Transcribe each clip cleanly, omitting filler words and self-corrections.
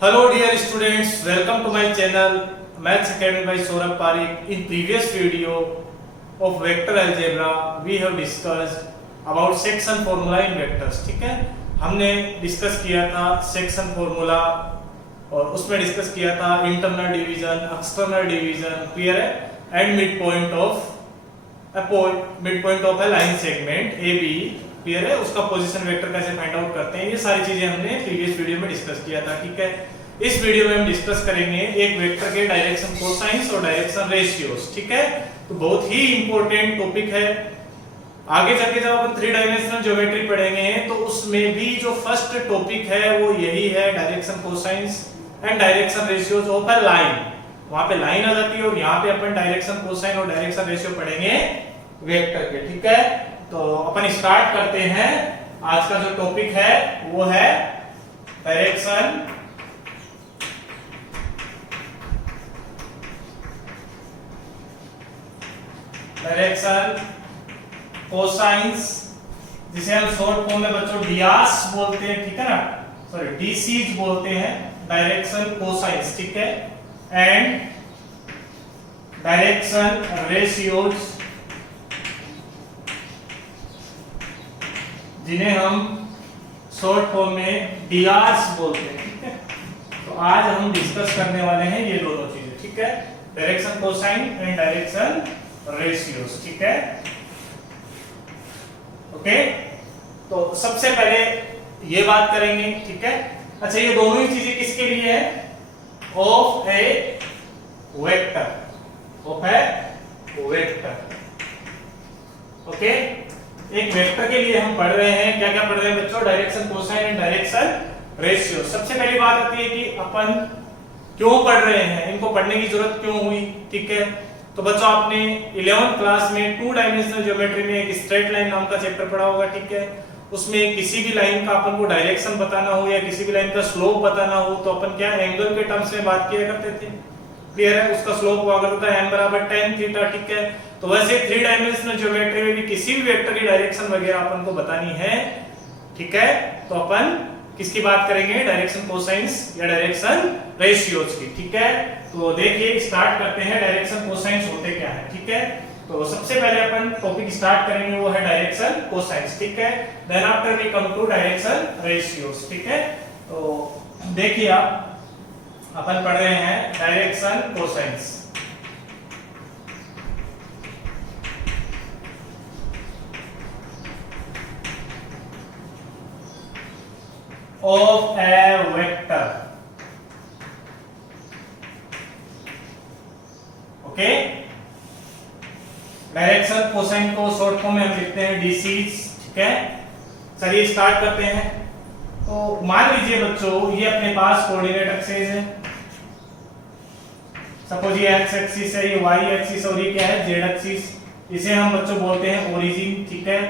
Hello dear students, welcome to my channel Maths Academy by Saurabh Parikh. In previous video of vector algebra, we have discussed about section formula in vectors. ठीक है, हमने discuss किया था section formula और उसमें discuss किया था internal division, external division, clear है, and mid point of a line segment A B, clear है, उसका पोजीशन वेक्टर कैसे फाइंड आउट करते हैं, ये सारी चीजें हमने प्रीवियस वीडियो में डिस्कस किया था. ठीक है, इस वीडियो में हम डिस्कस करेंगे एक वेक्टर के डायरेक्शन कोसाइंस और डायरेक्शन रेशियोज. ठीक है, तो बहुत ही इंपॉर्टेंट टॉपिक है. आगे जाके जब अपन 3 डायमेंशनल ज्योमेट्री पढ़ेंगे तो उसमें भी जो फर्स्ट टॉपिक है वो यही है, direction cosines and direction ratios of a line. वहां पे लाइन आ जाती है और यहाँ पे अपन डायरेक्शन कोसाइन और डायरेक्शन रेशियो पढ़ेंगे वेक्टर के. ठीक है, तो अपन स्टार्ट करते हैं. आज का जो टॉपिक है वो है डायरेक्शन कोसाइंस, जिसे हम शॉर्ट फॉर्म में बच्चों डियास बोलते हैं. ठीक है ना, सॉरी डीसीज बोलते हैं, डायरेक्शन कोसाइंस. ठीक है, एंड डायरेक्शन रेशियोज, जिन्हें हम शॉर्ट फॉर्म में डियास बोलते हैं. ठीक है, तो आज हम डिस्कस करने वाले हैं ये दोनों चीजें. ठीक है, direction cosine and direction ratios. ठीक है, ओके. तो सबसे पहले ये बात करेंगे. ठीक है, अच्छा ये दोनों ही चीजें किसके लिए है? Of a vector, of a vector. Okay, एक वेक्टर के लिए हम पढ़ रहे हैं. क्या क्या पढ़ रहे हैं बच्चों? Direction cosine and direction ratio. सबसे पहली बात आती है कि अपन क्यों पढ़ रहे हैं, इनको पढ़ने की जरूरत क्यों हुई. ठीक है, तो बच्चों आपने 11th क्लास में 2 डायमेंशनल ज्योमेट्री में एक स्ट्रेट लाइन नाम का चैप्टर पढ़ा होगा. ठीक है, उसमें किसी भी लाइन का अपन को डायरेक्शन बताना हो या किसी भी लाइन का स्लोप बताना हो तो अपन क्या एंगल के टर्म्स में बात किया करते थे. क्लियर है, उसका स्लोप हुआ करता है m बराबर tan थीटा. ठीक है, तो वैसे 3 डायमेंशनल ज्योमेट्री में भी किसी भी वेक्टर की डायरेक्शन वगैरह अपन को बतानी है. ठीक है, तो अपन किसकी बात करेंगे? डायरेक्शन कोसाइंस या डायरेक्शन रेशियोज की. ठीक है, तो देखिए स्टार्ट करते हैं डायरेक्शन कोसाइंस होते क्या है. ठीक है, तो सबसे पहले अपन टॉपिक स्टार्ट करेंगे वो है डायरेक्शन कोसाइंस. ठीक है, then after we come to direction ratios. ठीक है, तो देखिए आप अपन पढ़ रहे हैं direction cosines. Of a vector. Okay, direction cosine को शॉर्ट फॉर्म में हम लिखते हैं डीसीज. ठीक है, चलिए स्टार्ट करते हैं. तो मान लीजिए बच्चों ये अपने पास कोऑर्डिनेट एक्सिस है. सपोज ये एक्स एक्सिस है, ये वाई एक्सिस और ये क्या है? Z axis. इसे हम बच्चों बोलते हैं ओरिजिन. ठीक है,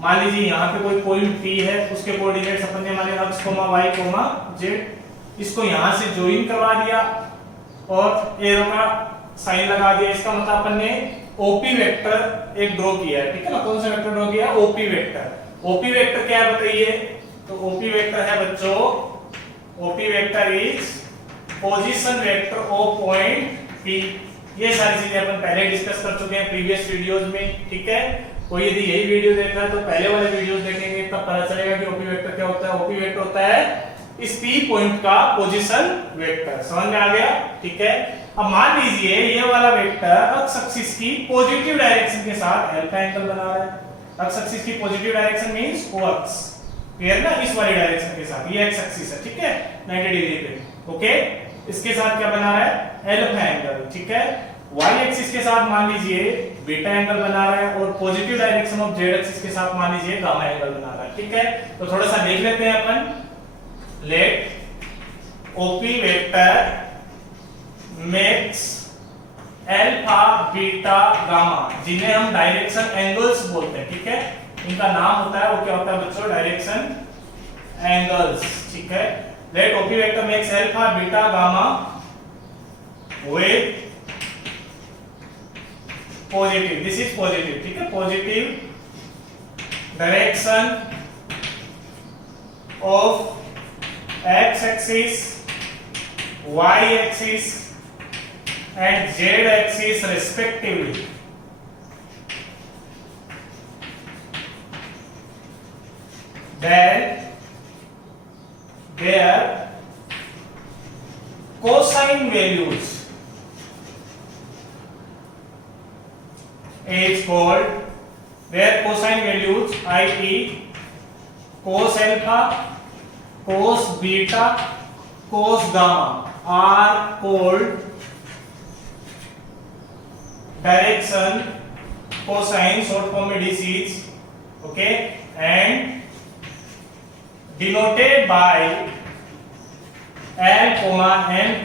मान लीजिए यहाँ पे कोई पॉइंट P है, उसके कोऑर्डिनेट्स अपन ने माने x, y, z. इसको यहाँ से ज्वाइन करवा दिया और एरो का साइन लगा दिया. इसका मतलब अपन ने OP वेक्टर एक ड्रॉ किया है. ठीक है ना, कौन सा वेक्टर ड्रॉ किया? OP vector. OP वेक्टर क्या है बताइए? तो OP वेक्टर है बच्चों, OP vector is position vector of point P. ये सारी चीजें अपन पहले डिस्कस कर चुके हैं प्रीवियस वीडियोस में. ठीक है, कोई यदि यही वीडियो देख रहा है तो पहले वाले वीडियोस देखेंगे तब पता चलेगा कि OP वेक्टर क्या होता है. OP वेक्टर होता है इस P पॉइंट का पोजीशन वेक्टर. समझ में आ गया? ठीक है, अब मान लीजिए ये वाला वेक्टर एक्स एक्सिस की पॉजिटिव डायरेक्शन के साथ अल्फा एंगल बना रहा है. एक्स एक्सिस की positive direction means OX. Clear ना, इस वाली डायरेक्शन के साथ ये एक्स एक्सिस है. ठीक है, 90 डिग्री पे. ओके, इसके साथ क्या बना रहा है? Alpha angle. ठीक है, y एक्सिस के साथ मान लीजिए बीटा एंगल बना रहा है और positive direction of z axis के साथ मान लीजिए गामा एंगल बना रहा है. ठीक है, तो थोड़ा सा देख लेते हैं अपन. Let OP vector makes alpha beta gamma, जिन्हें हम डायरेक्शन एंगल्स बोलते हैं. ठीक है, इनका नाम होता है वो क्या होता है बच्चों? Direction angles. ठीक है, let OP vector makes alpha beta gamma with positive. This is positive. ठीक है, positive direction of x axis y axis and z axis respectively, then their cosine values is called, their cosine values, i.e. cos alpha, cos beta, cos gamma are called direction cosine, short form में DCs, okay, and denoted by L, M, N।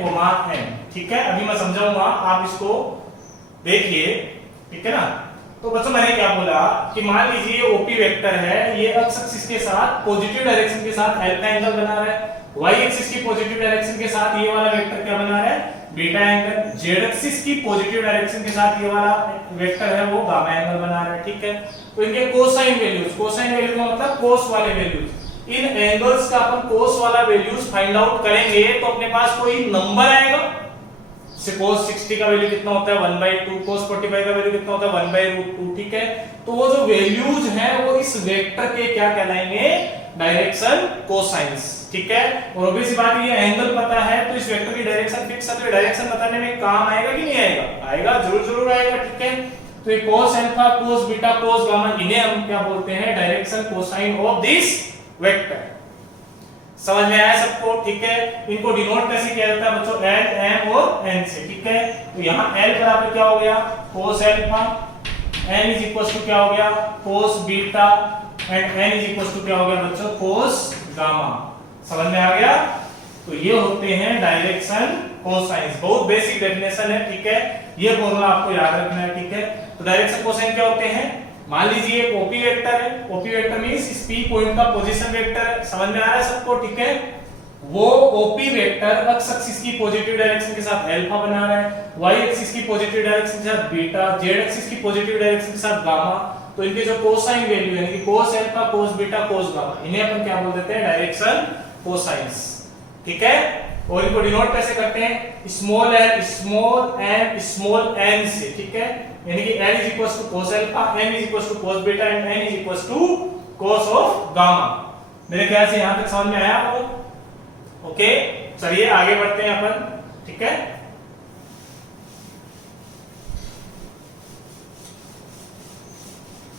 ठीक है, अभी मैं समझाऊंगा, आप इसको देखिए, ठीक है ना। तो बच्चों मैंने क्या बोला कि मान लीजिए ये ओपी वेक्टर है, ये एक्स एक्सिस के साथ पॉजिटिव डायरेक्शन के साथ अल्फा एंगल बना रहा है, वाई एक्सिस की पॉजिटिव डायरेक्शन के साथ ये वाला वेक्टर क्या बना रहा है, बीटा एंगल, जेड एक्सिस की पॉजिटिव डायरेक्शन के साथ ये वाला वेक्टर है वो गामा एंगल बना रहा है। ठीक है, तो इनके कोसाइन वैल्यूज, कोसाइन वैल्यू का मतलब कोस वाले वैल्यूज, इन एंगल्स का अपन कोस वाला वैल्यूज फाइंड आउट करेंगे तो अपने पास कोई नंबर आएगा। जैसे cos 60 का वैल्यू कितना होता है 1/2, cos 45 का वैल्यू कितना होता है 1/√2। ठीक है, तो वो जो वैल्यूज हैं वो इस वेक्टर के क्या कहलाएंगे, डायरेक्शन कोसाइंस। ठीक है, और ऑब्वियस सी बात ये एंगल पता है तो इस वेक्टर की डायरेक्शन फिक्स है, तो डायरेक्शन बताने में काम आएगा कि नहीं आएगा, आएगा, जरूर आएगा। ठीक है, तो ये cos alpha, cos beta, cos gamma, इन्हें हम क्या बोलते हैं, direction cosine of this vector. समझ में आया सबको? ठीक है, इनको डिनोट कैसे किया जाता है बच्चों, L, M और N से। ठीक है, तो यहाँ L बराबर क्या हो गया, cos alpha, N is equal to क्या हो गया, cos beta, and N is equal to क्या हो गया बच्चों, cos गामा। समझ में आ गया? तो ये होते हैं डायरेक्शन कोसाइंस, बहुत बेसिक डेफिनेशन है। ठीक है, ये फॉर्मूला आपको याद रखना है। ठीक है, तो डायरेक्शन कोसाइन क्या होते हैं, मान लीजिए एक ओपी वेक्टर है, ओपी वेक्टर मींस इस पी पॉइंट का पोजीशन वेक्टर है। समझ में आ रहा है सबको? ठीक है, वो ओपी वेक्टर एक्स एक्सिस की पॉजिटिव डायरेक्शन के साथ अल्फा बना रहा है, वाई एक्सिस की पॉजिटिव डायरेक्शन के साथ बीटा, जेड एक्सिस की पॉजिटिव डायरेक्शन के साथ गामा। तो इनके जो कोसाइन वैल्यू यानी कि cos alpha, cos beta, cos gamma, इन्हें अपन क्या बोल देते हैं, डायरेक्शन कोसाइंस। ठीक है, और इनको डिनोट कैसे करते हैं, स्मॉल एन, स्मॉल एन से। ठीक है, यानी कि L is equals to cos alpha, M is equals to cos beta and N is equals to cos of gamma। मेरे ख्याल से यहां तक समझ में आया आपको? ओके, चलिए आगे बढ़ते हैं अपन। ठीक है,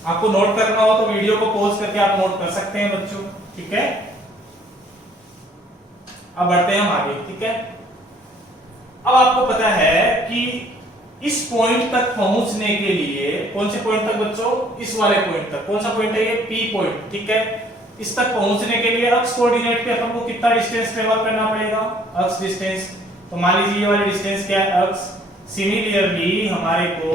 आपको नोट करना हो तो वीडियो को पॉज करके आप नोट कर सकते हैं बच्चों। ठीक है, अब बढ़ते हैं हम आगे। ठीक है, अब आपको पता है कि इस पॉइंट तक पहुंचने के लिए, कौन से पॉइंट तक बच्चों, इस वाले पॉइंट तक, कौन सा पॉइंट है ये, पी पॉइंट। ठीक है, इस तक पहुंचने के लिए एक्स कोऑर्डिनेट पे अपन को कितना डिस्टेंस ट्रेवल करना पड़ेगा, एक्स डिस्टेंस। तो मान लीजिए ये वाली डिस्टेंस क्या है, एक्स। सिमिलरली हमारे को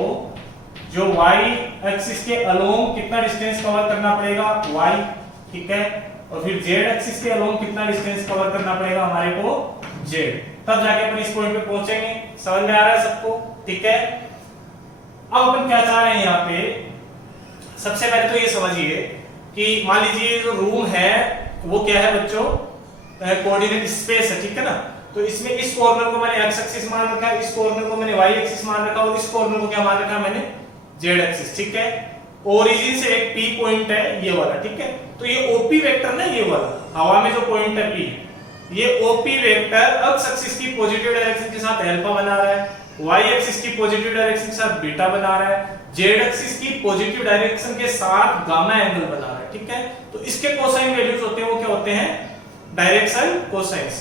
जो वाई एक्सिस के अलोंग कितना डिस्टेंस कवर करना पड़ेगा, वाई। ठीक है, और फिर जेड एक्सिस के अलोंग कितना डिस्टेंस कवर करना पड़ेगा हमारे को, जेड। तब जाके अपन इस पॉइंट पे पहुंचेंगे। समझ में आ रहा है सबको? ठीक है, अब अपन क्या चाह रहे हैं यहाँ पे, सबसे पहले तो ये समझिए कि मान लीजिए जो रूम है वो क्या है बच्चों, कोऑर्डिनेट स्पेस है। ठीक है ना, तो इसमें इस कॉर्नर को मैंने एक्स एक्सिस मान रखा है, इस कॉर्नर को मैंने वाई एक्सिस मान रखा है, और इस कॉर्नर को क्या मान रखा है मैंने, जेड एक्सिस। ठीक है, ओरिजिन से एक पी पॉइंट है ये वाला। ठीक है, तो ये ओपी वेक्टर ना, ये वाला हवा में जो पॉइंट है पी, ये ओपी वेक्टर एक्स एक्सिस की पॉजिटिव डायरेक्शन के साथ अल्फा बना रहा है, वाई एक्सिस की पॉजिटिव डायरेक्शन के साथ बीटा बना रहा है, जेड एक्सिस की पॉजिटिव डायरेक्शन के साथ गामा एंगल बना रहा है। ठीक है, तो इसके कोसाइन वैल्यूज होते हैं वो क्या होते हैं, डायरेक्शन कोसाइंस।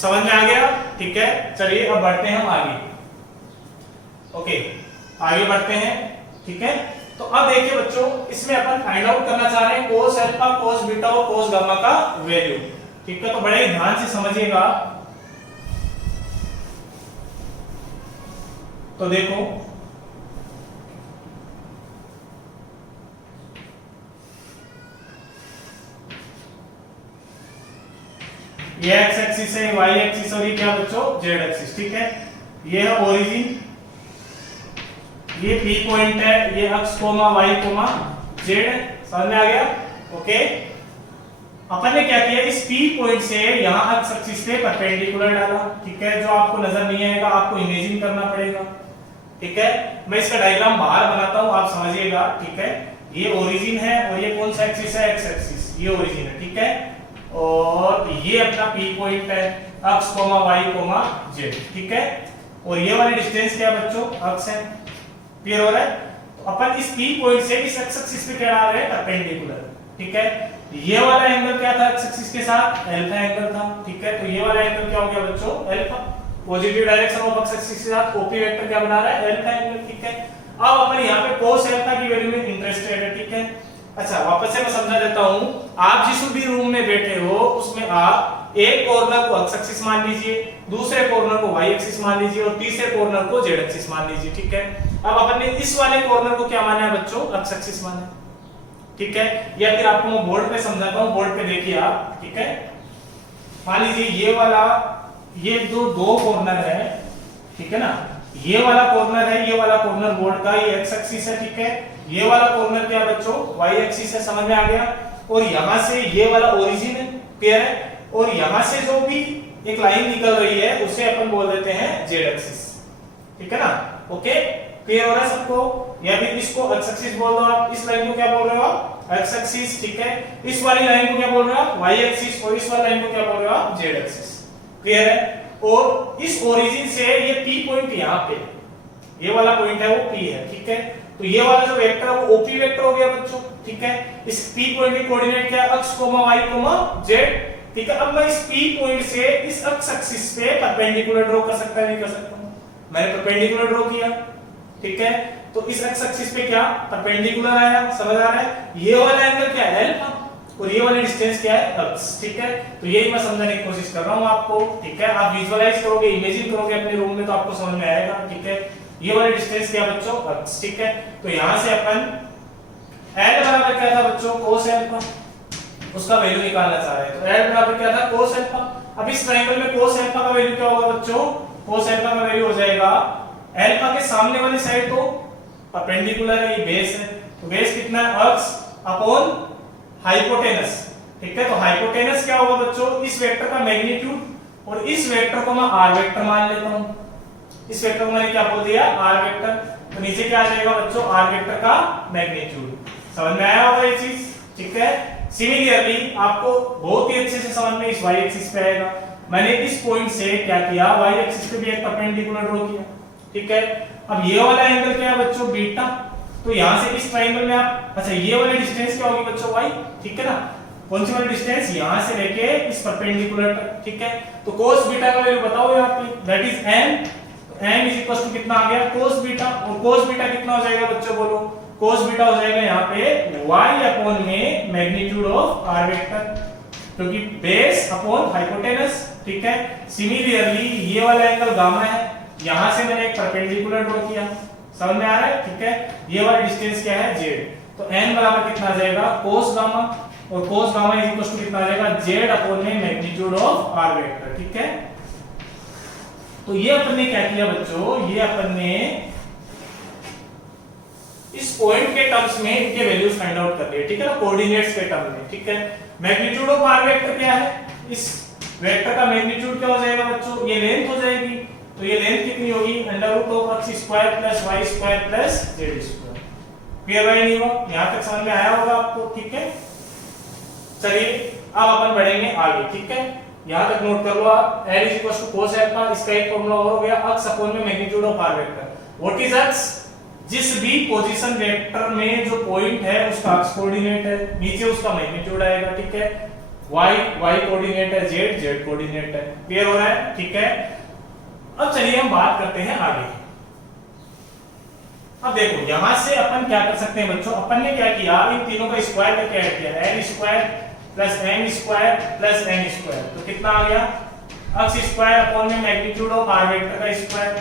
समझ में आ गया? ठीक है, चलिए अब बढ़ते हैं हम आगे। ओके, आगे बढ़ते हैं। ठीक है, तो अब देखिए बच्चों, इसमें अपन फाइंड आउट करना चाह रहे हैं cos अल्फा, cos बीटा और cos गामा का वैल्यू। ठीक है, तो बड़े ही ध्यान से समझिएगा। तो देखो, ये एक्स एक्सिस है, वाई एक्सिस, और ये क्या बच्चों, जेड एक्सिस। ठीक है, ये है ओरिजिन, ये पी पॉइंट है, ये x comma y comma z. समझ में आ गया? ओके, अपन ने क्या किया, इस P पॉइंट से यहाँ एक्स एक्सिस पे परपेंडिकुलर डाला, ठीक है। जो आपको नजर नहीं आएगा, आपको इमेजिन करना पड़ेगा, ठीक है। मैं इसका डायग्राम बाहर बनाता हूँ, आप समझिएगा, ठीक है। ये ओरिजिन है और ये कौन सा एक्सिस है, एक्स एक्सिस, ये ओरिजिन है, ठीक है। और ये अपना P पॉइंट है, x comma y comma z, ठीक है। और ये वाली डिस्टेंस क्या है बच्चों, एक्स है। क्लियर हो रहा है? तो अपन इस P पॉइंट से इस एक्स एक्सिस पे क्या डाल रहे हैं, परपेंडिकुलर, ठीक है। ये वाला एंगल क्या था एक्स एक्सिस के साथ, अल्फा एंगल था, ठीक है। तो ये वाला एंगल क्या हो गया बच्चों, alpha. Positive direction of x axis के साथ ओपी वेक्टर क्या बना रहा है, अल्फा एंगल, ठीक है। अब अपन यहाँ पे cos अल्फा की वैल्यू में इंटरेस्टेड है, ठीक है। अच्छा, वापस से मैं समझा देता हूं। आप जिस भी रूम में बैठे हो उसमें आप एक कॉर्नर को एक्स एक्सिस मान लीजिए, दूसरे कॉर्नर को वाई एक्सिस मान लीजिए और तीसरे कॉर्नर को जेड एक्सिस मान लीजिए, ठीक है। अब अपन ने इस वाले कॉर्नर को क्या माना है बच्चों, एक्स एक्सिस माना, ठीक है। या फिर आपको मैं बोर्ड पे समझाता हूं, बोर्ड पे देखिए आप, ठीक है। मान लीजिए ये वाला, ये दो कॉर्नर है, ठीक है ना। ये वाला कॉर्नर है, ये वाला कॉर्नर बोर्ड का, ये एक्स एक्सिस है, ठीक है। ये वाला कॉर्नर क्या बच्चों, वाई एक्सिस है, समझ में आ गया। और यहां से ये वाला ओरिजिन है, क्लियर है। और यहां से जो भी एक लाइन निकल रही है उसे अपन बोल देते हैं जेड एक्सिस, ठीक है ना। ओके, क्लियर हो रहा है सबको? या फिर इसको एक्स एक्सिस बोल दो आप, इस लाइन को क्या बोल रहे हो आप, एक्स एक्सिस, ठीक है। इस वाली लाइन को क्या बोल रहे हो आप, वाई एक्सिस, और इस वाली लाइन को क्या बोल रहे हो आप, जेड एक्सिस, क्लियर है। और इस ओरिजिन से ये P पॉइंट यहाँ पे, ये वाला पॉइंट है वो P है, ठीक है। तो ये वाला जो वेक्टर है वो OP वेक्टर हो गया बच्चों, ठीक है। इस P पॉइंट की कोऑर्डिनेट क्या है, x, y, z, ठीक है। अब मैं इस P पॉइंट से इस x एक्सिस पे परपेंडिकुलर ड्रॉ कर सकता है, नहीं कर सकता हूं? मैंने परपेंडिकुलर ड्रॉ किया, ठीक है। तो इस x एक्सिस पे क्या परपेंडिकुलर आया, समझ आ रहा है। ये वाला एंगल क्या है, अल्फा, और ये वाली डिस्टेंस क्या है, x, ठीक है। तो यही मैं समझाने की कोशिश कर रहा हूं आपको, ठीक है। आप विजुअलाइज करोगे, इमेजिन करोगे अपने रूम में तो आपको समझ में आएगा, ठीक है। ये वाली डिस्टेंस क्या बच्चों, x, ठीक है। तो यहां से अपन l बराबर क्या था बच्चों, cos अल्फा, उसका वैल्यू निकालना चाह रहे हैं। तो l बराबर क्या था, cos अल्फा। अब इस ट्रायंगल में cos अल्फा का वैल्यू क्या होगा बच्चों, cos अल्फा का वैल्यू हो जाएगा, अल्फा के सामने वाली साइड तो परपेंडिकुलर है, ये बेस है, तो बेस कितना है, x अपॉन हाइपोटेनस, ठीक है। तो हाइपोटेनस क्या होगा बच्चों, इस वेक्टर का मैग्नीट्यूड, और इस वेक्टर को मैं r वेक्टर मान लेता हूं। इस वेक्टर को मैंने क्या बोल दिया, r वेक्टर। तो नीचे क्या आ जाएगा बच्चों, r वेक्टर का मैग्नीट्यूड। समझ में आया होगा ये चीज, ठीक है। सिमिलरली आपको बहुत ही अच्छे से समझ में इस y एक्सिस पे आएगा। मैंने इस पॉइंट से क्या किया, y एक्सिस पे भी एक परपेंडिकुलर ड्रॉ किया, ठीक है। अब ये वाला एंगल क्या है बच्चों, बीटा। तो यहां से इस ट्रायंगल में आप, अच्छा ये वाली डिस्टेंस क्या होगी बच्चों, y, ठीक है ना। कौन सी वाली डिस्टेंस, यहां से लेके इस परपेंडिकुलर तक, ठीक है। तो cos बीटा का वैल्यू बताओ यहां पे, that is m। m is equal to कितना आ गया, cos बीटा। और cos बीटा कितना हो जाएगा बच्चों, बोलो। cos बीटा हो जाएगा यहाँ पे y अपॉन में मैग्नीट्यूड ऑफ r वेक्टर, क्योंकि बेस अपॉन हाइपोटेनस, ठीक है। सिमिलरली ये वाला एंगल गामा है, यहां से मैंने एक परपेंडिकुलर ड्रॉ किया, समझ में आ रहा है, ठीक है। ये वाला डिस्टेंस क्या है, z। तो n बराबर कितना आ जाएगा, cos गामा, और cos gamma is equal to कितना आ जाएगा, z अपॉन में मैग्नीट्यूड ऑफ r वेक्टर, ठीक है। तो ये अपन ने क्या किया बच्चों, ये अपन ने इस पॉइंट के टर्म्स में इनके वैल्यूज फाइंड आउट कर लिए, ठीक है ना, कोऑर्डिनेट्स के टर्म में, ठीक है। मैग्नीट्यूड ऑफ r वेक्टर क्या है, इस वेक्टर का मैग्नीट्यूड क्या हो जाएगा बच्चों, ये लेंथ हो जाएगी। तो ये लेंथ कितनी होगी, √x² + y² + z²। क्लियर है नहीं हुआ, यहां तक समझ में आया होगा आपको, ठीक है। चलिए अब अपन बढ़ेंगे आगे, ठीक है। यहां तक नोट कर लो आप, l = cos अल्फा, इसका एक फार्मूला और हो गया, x अपॉन में magnitude of r vector. What is x, जिस भी पोजीशन वेक्टर में जो पॉइंट है उसका x कोऑर्डिनेट है, नीचे उसका मैग्नीट्यूड आएगा, ठीक है। y कोऑर्डिनेट है, z कोऑर्डिनेट है। क्लियर हो रहा है, ठीक है। अब चलिए हम बात करते हैं आगे। अब देखो यहां से अपन क्या कर सकते हैं बच्चों, अपन ने क्या किया, इन तीनों का स्क्वायर करके ऐड किया, l² + m² + n²। तो कितना आ गया, x² अपॉन में मैग्नीट्यूड ऑफ r वेक्टर का square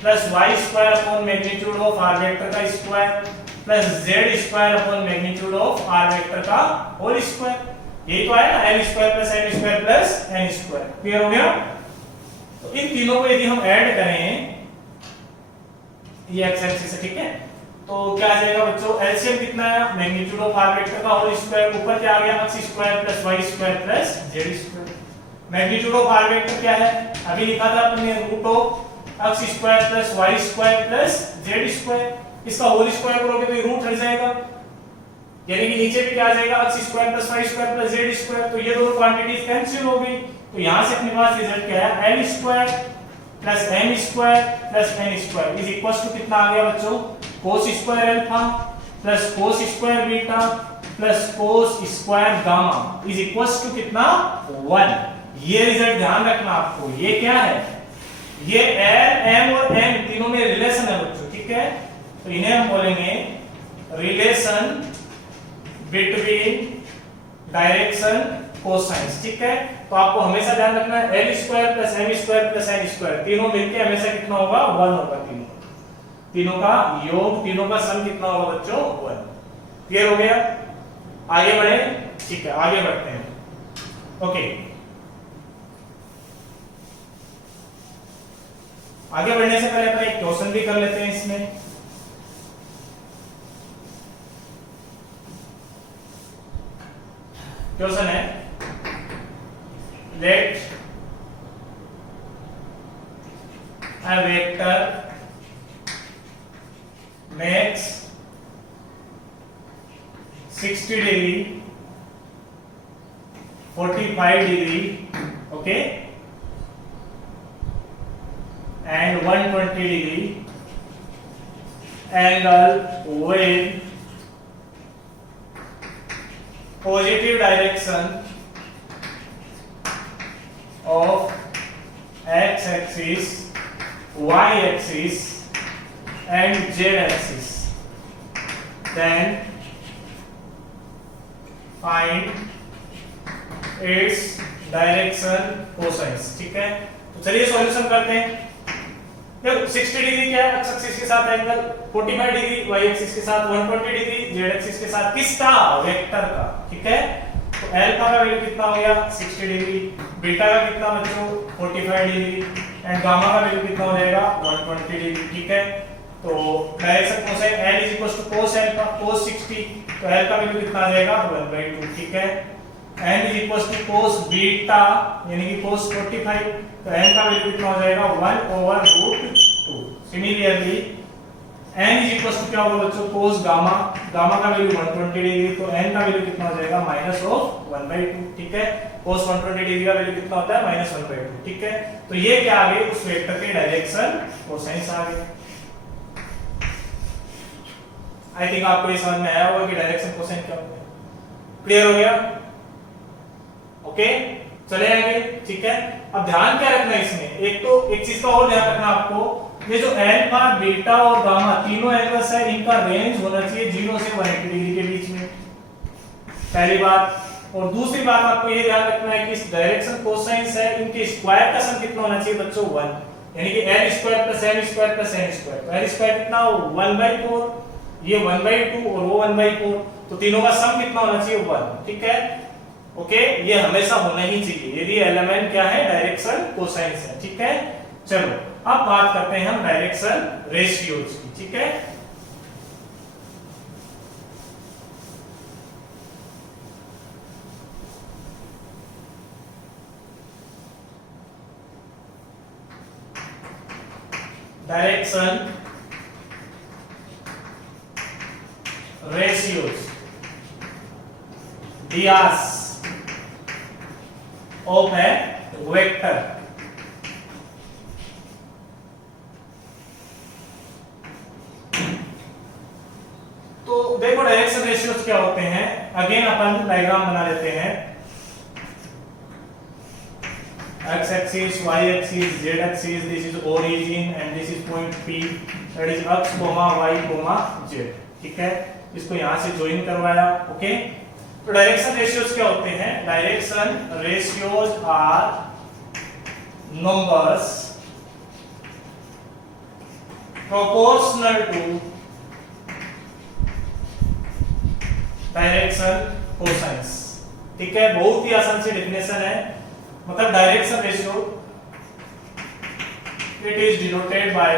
plus y² upon magnitude of r vector का square plus z² upon magnitude of r vector का होल स्क्वायर। यही तो आया ना, l² + m² + n²। क्लियर हो गया। तो इन तीनों को यदि हम ऐड करें, ये x एक्सिस है, ठीक है। तो क्या आ जाएगा बच्चों, एलसीएम कितना है, मैग्नीट्यूड ऑफ आर वेक्टर का होल स्क्वायर, ऊपर क्या आ गया, x square plus y square plus z square. Magnitude of r vector क्या है, अभी लिखा था अपने, root of x square plus y square plus z square. इसका होल स्क्वायर करोगे तो ये रूट हट जाएगा, यानी कि नीचे भी क्या आ जाएगा, x square plus y square plus z square. तो ये दोनों क्वांटिटीज कैंसिल हो गई, तो यहां से अपने पास रिजल्ट क्या है, l square plus m square plus n square is equal to कितना आ गया बच्चों, cos square alpha plus cos square beta plus cos square gamma is equal to कितना, 1। ये रिजल्ट ध्यान रखना आपको, ये क्या है, ये एल एम और एम तीनों में रिलेशन है बच्चों, ठीक है। तो इन्हें हम बोलेंगे रिलेशन बिटवीन डायरेक्शन कोसाइंस, ठीक है। तो आपको हमेशा ध्यान रखना है l square plus m square plus n square तीनों मिलके हमेशा कितना होगा, 1 होगा। तीनों का योग, तीनों का सम कितना होगा बच्चों, 1। क्लियर हो गया, आगे बढ़े, ठीक है, आगे बढ़ते हैं। ओके, आगे बढ़ने से पहले अपने एक क्वेश्चन भी कर लेते हैं इसमें। क्वेश्चन है, late a vector makes 60 degree, 45 degree, okay, and 120 degree angle with positive direction of x axis, y axis and z axis, then find its direction cosines, ठीक है। तो चलिए सॉल्यूशन करते हैं। देखो 60 डिग्री क्या है, x एक्सिस के साथ एंगल, 45 डिग्री y एक्सिस के साथ, 120 डिग्री z एक्सिस के साथ, किसका, वेक्टर का, ठीक है। तो अल्फा का वैल्यू कितना हो गया, 60 डिग्री, बीटा का कितना बच्चों, 45 डिग्री एंड गामा का वैल्यू कितना हो जाएगा, 120 डिग्री, ठीक है। तो direction cosine l is equal to cos alpha cos 60, तो l का वैल्यू कितना आ जाएगा, 1/2, ठीक है। n is equal to cos beta यानी कि cos 45, तो n का वैल्यू कितना हो जाएगा, 1/√2। Similarly n is equal to क्या होगा बच्चों, cos गामा, गामा का वैल्यू 120 डिग्री, तो n का वैल्यू कितना हो जाएगा, -1/2, ठीक है। cos 120 डिग्री का वैल्यू कितना होता है, -1/2, ठीक है। तो ये क्या आ गए, उस वेक्टर के डायरेक्शन कोसाइंस आ गए। आई थिंक आपको ये समझ में आया होगा कि डायरेक्शन कोसाइन क्या होता है। क्लियर हो गया, ओके, चले आगे, ठीक है। अब ध्यान क्या रखना है इसमें, एक तो एक चीज का और ध्यान रखना आपको, ये जो अल्फा बीटा और गामा तीनों एंगल्स है, इनका रेंज होना चाहिए 0 से 180 डिग्री के बीच में, पहली बात। और दूसरी बात आपको ये ध्यान रखना है कि इस डायरेक्शन कोसाइंस है, इनके स्क्वायर का सम कितना होना चाहिए बच्चों, 1, यानी कि l square plus m square plus n square, तो l स्क्वायर कितना, 1/4, ये 1/2 और वो 1/4, तो तीनों का सम कितना होना चाहिए, 1, ठीक है। ओके, ये हमेशा होना ही चाहिए यदि एलिमेंट क्या है, डायरेक्शन कोसाइंस है, ठीक है। चलो अब बात करते हैं हम डायरेक्शन रेशियोज की, ठीक है। Direction ratios dias of a vector, तो देखो डायरेक्शन रेशियोज क्या होते हैं, अगेन अपन डायग्राम बना लेते हैं, x axis, y axis, z axis, this is origin and this is point P, that is x, y, z, ठीक है। इसको यहां से ज्वाइन करवाया, ओके। तो डायरेक्शन रेशियोज क्या होते हैं, direction ratios are numbers proportional to direction cosines, ठीक है। बहुत ही आसान सी डेफिनेशन है, मतलब direction ratio it is denoted by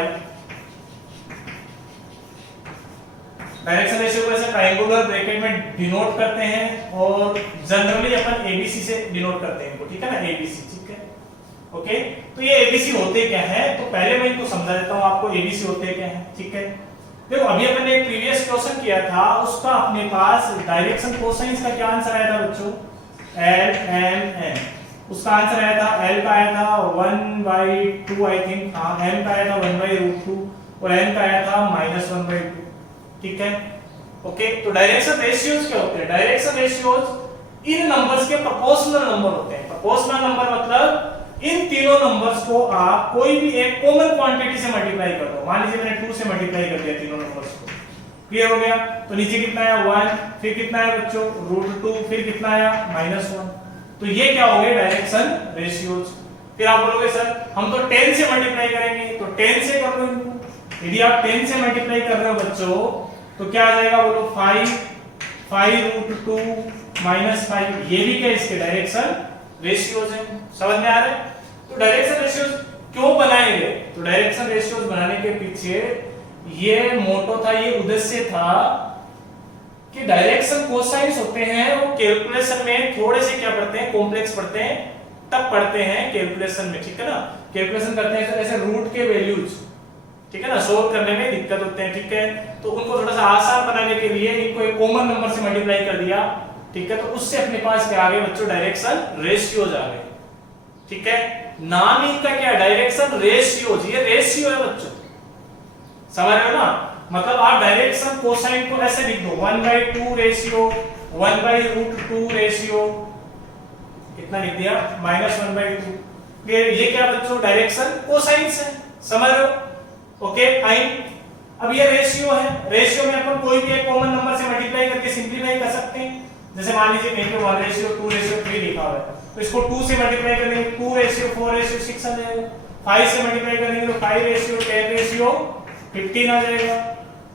direction ratio को ऐसे ट्रायंगुलर ब्रैकेट में डिनोट करते हैं और जनरली अपन एबीसी से डिनोट करते हैं इनको, ठीक है ना, एबीसी, ठीक है, ओके। तो ये एबीसी होते क्या है, तो पहले मैं इनको समझा देता हूं आपको एबीसी होते क्या है, ठीक है। देखो अभी अपन ने एक प्रीवियस क्वेश्चन किया था, उसका अपने पास डायरेक्शन कोसाइंस का क्या आंसर आया था बच्चों, एल एम एन, उसका आंसर आया था, एल का आया था 1/2 आई थिंक, हाँ, एम का आया था 1/√2 और एन का आया था -1/2, ठीक है, ओके। तो डायरेक्शन रेशियोज क्या होते हैं, डायरेक्शन रेशियोज इन नंबर्स के प्रोपोर्शनल नंबर होते हैं। प्रोपोर्शनल नंबर मतलब इन तीनों नंबर्स को आप कोई भी एक कॉमन क्वांटिटी से मल्टीप्लाई कर दो। मान लीजिए मैंने 2 से मल्टीप्लाई कर दिया तीनों नंबर्स को, क्लियर हो गया। तो नीचे कितना आया 1, फिर कितना आया बच्चों √2, फिर कितना आया -1। तो ये क्या हो गए डायरेक्शन रेशियोज। फिर आप बोलोगे सर हम तो 10 से मल्टीप्लाई करेंगे, तो 10 से कर लो इनको। यदि आप 10 से मल्टीप्लाई कर रहे हो बच्चों तो क्या आ जाएगा, बोलो 5 √2 -5, ये भी क्या इसके डायरेक्शन रेशियोज हैं। समझ में आ रहा है। तो डायरेक्शन रेशियोज क्यों बनाए गए, तो डायरेक्शन रेशियोज बनाने के पीछे ये मोटो था, ये उद्देश्य था कि डायरेक्शन कोसाइंस होते हैं वो कैलकुलेशन में थोड़े से क्या पढ़ते हैं, कॉम्प्लेक्स पढ़ते हैं, तब पढ़ते हैं कैलकुलेशन में, ठीक है ना। कैलकुलेशन करते हैं तो ऐसे रूट के वैल्यूज, ठीक है ना, सोल्व करने में दिक्कत होते हैं, ठीक है। तो उनको थोड़ा सा आसान बनाने के लिए इनको एक कॉमन नंबर से मल्टीप्लाई कर दिया, ठीक है। तो उससे अपने पास क्या आ गए बच्चों, डायरेक्शन रेशियोज आ गए, ठीक है। नाम इनका क्या, डायरेक्शन रेशियोज, ये रेशियो है बच्चों, समझ रहे हो ना। मतलब आप डायरेक्शन कोसाइन को ऐसे लिख दो 1/2 रेशियो, 1/√2 रेशियो, कितना लिख दिया -1/2। फिर ये क्या बच्चों, डायरेक्शन कोसाइंस है, समझ रहे हो, ओके फाइन। अब ये रेशियो है, रेशियो में अपन कोई भी एक कॉमन नंबर से मल्टीप्लाई करके सिंपलीफाई कर सकते हैं। जैसे मान लीजिए कहीं पे 1:2:3 लिखा हुआ है, तो इसको 2 से मल्टीप्लाई कर देंगे 2:4:6 आ जाएगा। 5 से मल्टीप्लाई कर देंगे तो 5:10:15 आ जाएगा।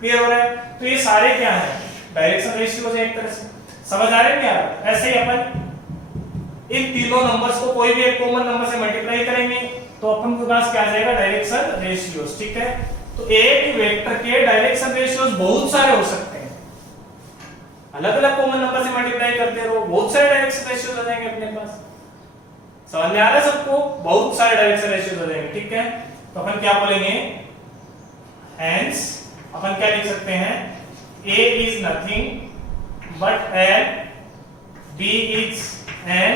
क्लियर हो रहा है। तो ये सारे क्या है, डायरेक्शन रेशियोज है एक तरह से, समझ आ रहा है क्या। ऐसे ही अपन इन तीनों नंबर्स को कोई भी एक कॉमन नंबर से मल्टीप्लाई करेंगे तो अपन के पास क्या आ जाएगा, डायरेक्शन रेशियोज, ठीक है। तो एक वेक्टर के डायरेक्शन रेशियोज बहुत सारे हो सकते हैं, अलग अलग कॉमन नंबर से मल्टीप्लाई करते रहो, बहुत सारे डायरेक्शन रेशियोज आ जाएंगे अपने पास। समझ में आ रहा है सबको, बहुत सारे डायरेक्शन रेशियोज आ जाएंगे, ठीक है। तो अपन क्या बोलेंगे, हेंस अपन क्या लिख सकते हैं, A is nothing but L, B is N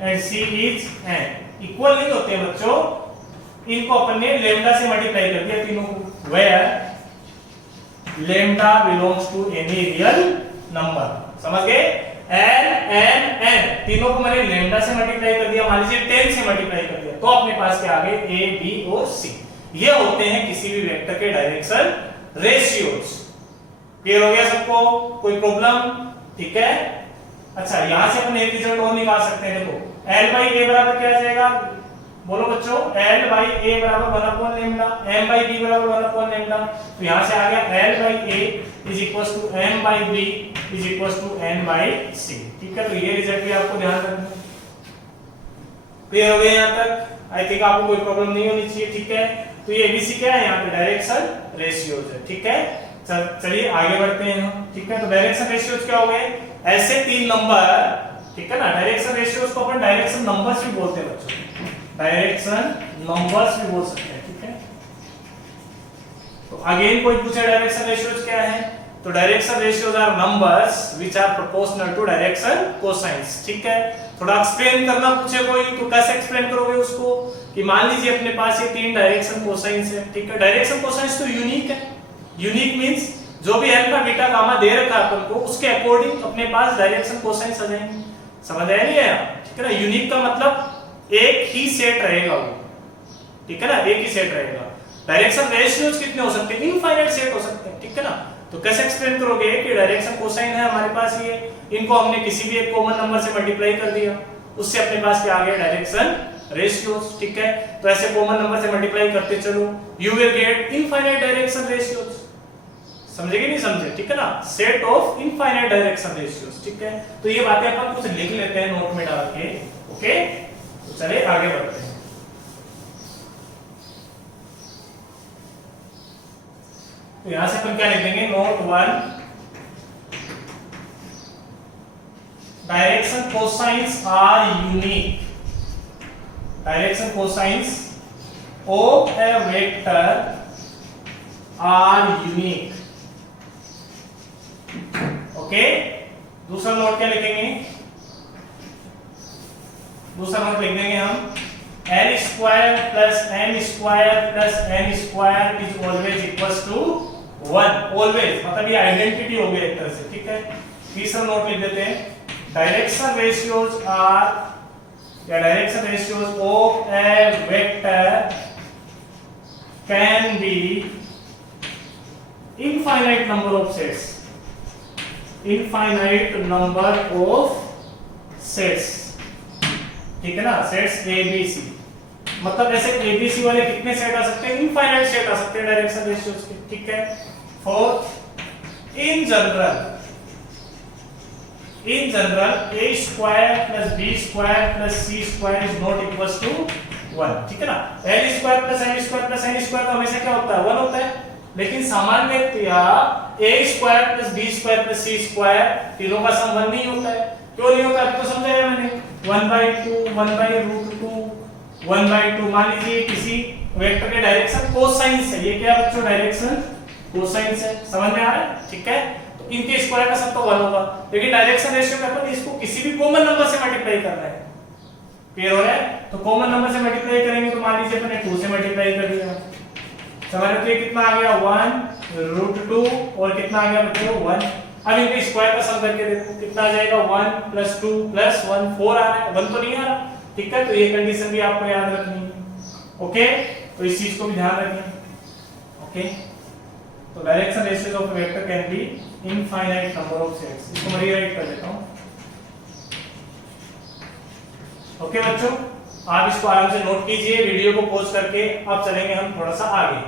and C is N। Equal नहीं होते हैं बच्चों, इनको अपन ने लेमडा से मल्टीप्लाई कर दिया तीनों को, where lambda belongs to any real number। समझ गए, L, N, N तीनों को मैंने लेमडा से मल्टीप्लाई कर दिया, मान लीजिए 10 से मल्टीप्लाई कर दिया, तो अपने पास क्या आ गए A, B और C। ये होते हैं किसी भी वेक्टर के डायरेक्शन रेशियोज। क्लियर हो गया सबको, कोई प्रॉब्लम, ठीक है। अच्छा यहां से अपन एक रिजल्ट और निकाल सकते हैं, देखो L/A बराबर क्या आ जाएगा, बोलो बच्चों, L/A बराबर 1 lambda, M/B बराबर 1 lambda। तो यहां से आ गया L/A is equals to M/B is equals to N/C, ठीक है। तो ये रिजल्ट भी आपको ध्यान रखना है। क्लियर हो गया यहां तक, आई थिंक आपको कोई प्रॉब्लम नहीं होनी चाहिए, ठीक है। तो ये ABC क्या है, यहाँ पे डायरेक्शन रेशियोज है, ठीक है। चलिए आगे बढ़ते हैं हम, ठीक है। तो डायरेक्शन रेशियोज क्या हो गए, ऐसे 3 नंबर, ठीक है ना। डायरेक्शन रेशियोज को अपन डायरेक्शन नंबर्स भी बोलते हैं बच्चों, डायरेक्शन नंबर्स भी बोल सकते हैं, ठीक है। तो अगेन कोई पूछे डायरेक्शन रेशियोज क्या है, तो direction ratios are numbers which are proportional to direction cosines, ठीक है। थोड़ा एक्सप्लेन करना पूछे कोई तो कैसे एक्सप्लेन करोगे उसको, कि मान लीजिए अपने पास ये 3 डायरेक्शन कोसाइंस है, ठीक है। डायरेक्शन कोसाइंस तो यूनिक है, यूनिक मींस जो भी अल्फा बीटा गामा दे रखा है अपन को उसके अकॉर्डिंग अपने पास डायरेक्शन कोसाइंस आ जाएंगे। समझ आया नहीं आया, ठीक है ना। यूनिक का मतलब एक ही सेट रहेगा वो, ठीक है ना, एक ही सेट रहेगा। डायरेक्शन रेशियोज कितने हो सकते हैं, इनफाइनाइट सेट हो सकते हैं, ठीक है ना। तो कैसे एक्सप्लेन करोगे कि डायरेक्शन कोसाइन है हमारे पास ये, इनको हमने किसी भी एक कॉमन नंबर से मल्टीप्लाई कर दिया, उससे अपने पास क्या आ गया, डायरेक्शन रेशियोज, ठीक है। तो ऐसे कॉमन नंबर से मल्टीप्लाई करते चलो, you will get infinite direction ratios. समझे कि नहीं समझे, ठीक है ना, set of infinite direction ratios, ठीक है। तो ये बातें अपन कुछ लिख लेते हैं नोट में डाल के, ओके। तो चलिए आगे बढ़ते हैं। तो यहां से अपन क्या लिख देंगे, note 1 direction cosines are unique, direction cosines of a vector are unique. Okay, दूसरा नोट क्या लिखेंगे, दूसरा नोट लिख देंगे हम l square plus m square plus n square is always equals to 1, always मतलब ये आइडेंटिटी हो गई एक तरह से, ठीक है। तीसरा नोट लिख देते हैं डायरेक्शन रेशियोज आर या direction ratios of a vector can be infinite number of sets, infinite number of sets, ठीक है ना, सेट्स ए बी सी, मतलब ऐसे ए बी सी वाले कितने सेट आ सकते हैं, इनफाइनाइट सेट आ सकते हैं डायरेक्शन रेशियोज के, ठीक है। Fourth, in general a square plus b square plus c square is not equals to 1, ठीक है ना। l square plus m square plus n square तो हमेशा क्या होता है 1 होता है, लेकिन सामान्यतया a square plus b square plus c square तीनों का सम 1 नहीं होता है। क्यों नहीं होता अब तो समझाया मैंने, 1/2 1/√2 1/2। मान लीजिए किसी वेक्टर के डायरेक्शन कोसाइंस है, ये क्या बच्चों डायरेक्शन कोसाइंस है, समझ में आ रहा है, ठीक है। तो इनके स्क्वायर का सब तो 1 होगा, लेकिन डायरेक्शन रेशियो में अपन इसको किसी भी कॉमन नंबर से मल्टीप्लाई करना है, क्लियर हो रहा है। तो कॉमन नंबर से मल्टीप्लाई करेंगे तो मान लीजिए अपने 2 से मल्टीप्लाई कर दिया, समझ रहे हो, ये कितना आ गया 1√2 और कितना आ गया बच्चों 1। अब इनके स्क्वायर का सम करके देखो कितना आ जाएगा 1 + 2 + 1 4 आ रहा है, 1 तो नहीं आ रहा, ठीक है। तो ये कंडीशन भी आपको याद रखनी है, ओके। तो इस चीज को भी ध्यान रखिए, ओके। तो direction ratios of vector can be infinite number of sets, इसको मैं रीराइट कर देता हूं, ओके बच्चों। आप इसको आराम से नोट कीजिए, वीडियो को पॉज करके अब चलेंगे हम थोड़ा सा आगे,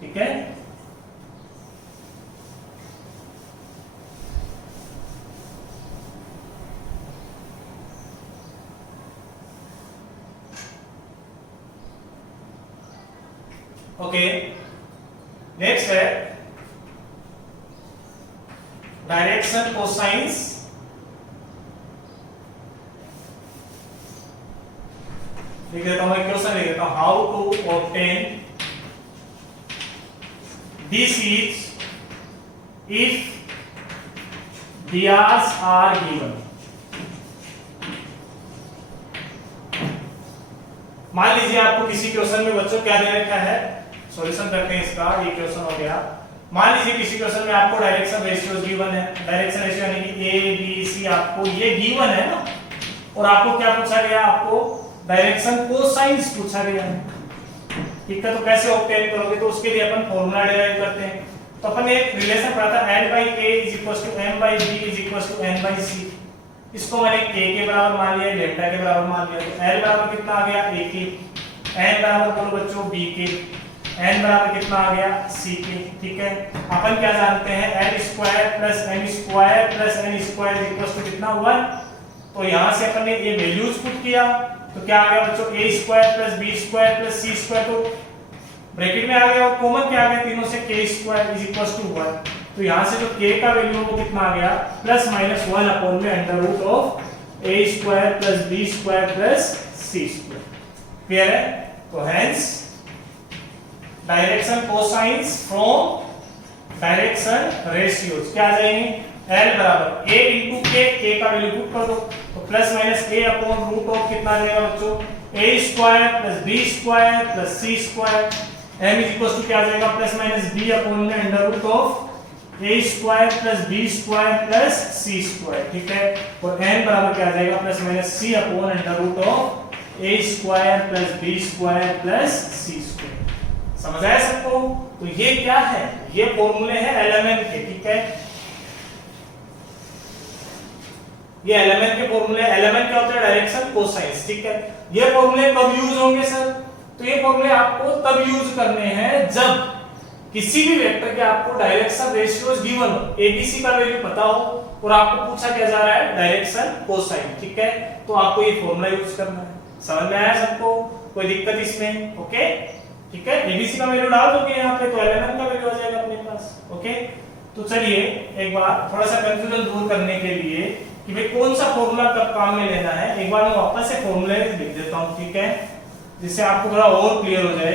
ठीक है। ओके, नेक्स्ट है डायरेक्शन कोसाइंस लिख देता हूं, क्वेश्चन लिख देता हूं, how to obtain this is if drs are given. मान लीजिए आपको किसी क्वेश्चन में बच्चों क्या दे रखा है, सॉल्यूशन करते हैं इसका, ये क्वेश्चन हो गया। मान लीजिए किसी क्वेश्चन में आपको डायरेक्शन रेशियोज गिवन है, डायरेक्शन रेशियो यानी कि ए बी सी आपको ये गिवन है ना, और आपको क्या पूछा गया, आपको डायरेक्शन कोसाइंस पूछा गया है, ठीक है। तो कैसे ऑब्टेन करोगे, तो उसके लिए अपन फॉर्मूला डिराइव करते हैं। तो अपन एक रिलेशन पढ़ा था L/A = M/B = N/C, इसको मैंने k के बराबर मान लिया, लेम्डा के बराबर मान लिया। तो L बराबर कितना आ गया a के, n बराबर बोलो बच्चों b के, n बराबर कितना आ गया c के, ठीक है। अपन क्या जानते हैं l square plus m square plus n square equals to कितना 1। तो यहां से अपन ने ये वैल्यूज पुट किया तो क्या आ गया बच्चों a square plus b square plus c square, तो ब्रैकेट में आ गया और कॉमन क्या आ गया तीनों से k स्क्वायर इक्वल्स टू 1। तो यहां से जो k का वैल्यू वो कितना आ गया +-1 अपॉन में √a square plus b square plus c square, clear है। तो hence direction cosines from direction ratios क्या आ जाएंगे, l बराबर a into k का वैल्यू पुट कर दो, तो +-a अपॉन √ कितना आ जाएगा बच्चों a square plus b square plus c square, m equals to क्या आ जाएगा +-b अपॉन में a square plus b square plus c square, ठीक है। और n बराबर क्या आ जाएगा +-c upon a square plus b square plus c square. समझ आया सबको। तो ये क्या है, ये फॉर्मूले हैं एलिमेंट के, ठीक है। ये एलिमेंट के फॉर्मूले, एलिमेंट क्या होता है डायरेक्शन कोसाइंस, ठीक है। ये फॉर्मूले कब यूज होंगे सर, तो ये फॉर्मूले आपको तब यूज करने हैं जब किसी भी वेक्टर के आपको डायरेक्शन रेशियोज गिवन हो, एबीसी का वैल्यू पता हो और आपको पूछा क्या जा रहा है डायरेक्शन कोसाइन, ठीक है। तो आपको ये फॉर्मूला यूज करना है। समझ में आया सबको, कोई दिक्कत इसमें, ओके, ठीक है। एबीसी का वैल्यू डाल दोगे यहाँ पे तो एलिमेंट का वैल्यू आ जाएगा अपने पास, ओके। तो चलिए एक बार थोड़ा सा कंफ्यूजन दूर करने के लिए कि भाई कौन सा फॉर्मूला कब काम में लेना है। एक बार मैं वापस से फॉर्मूले लिख देता हूं, ठीक है, जिससे आपको थोड़ा और क्लियर हो जाए।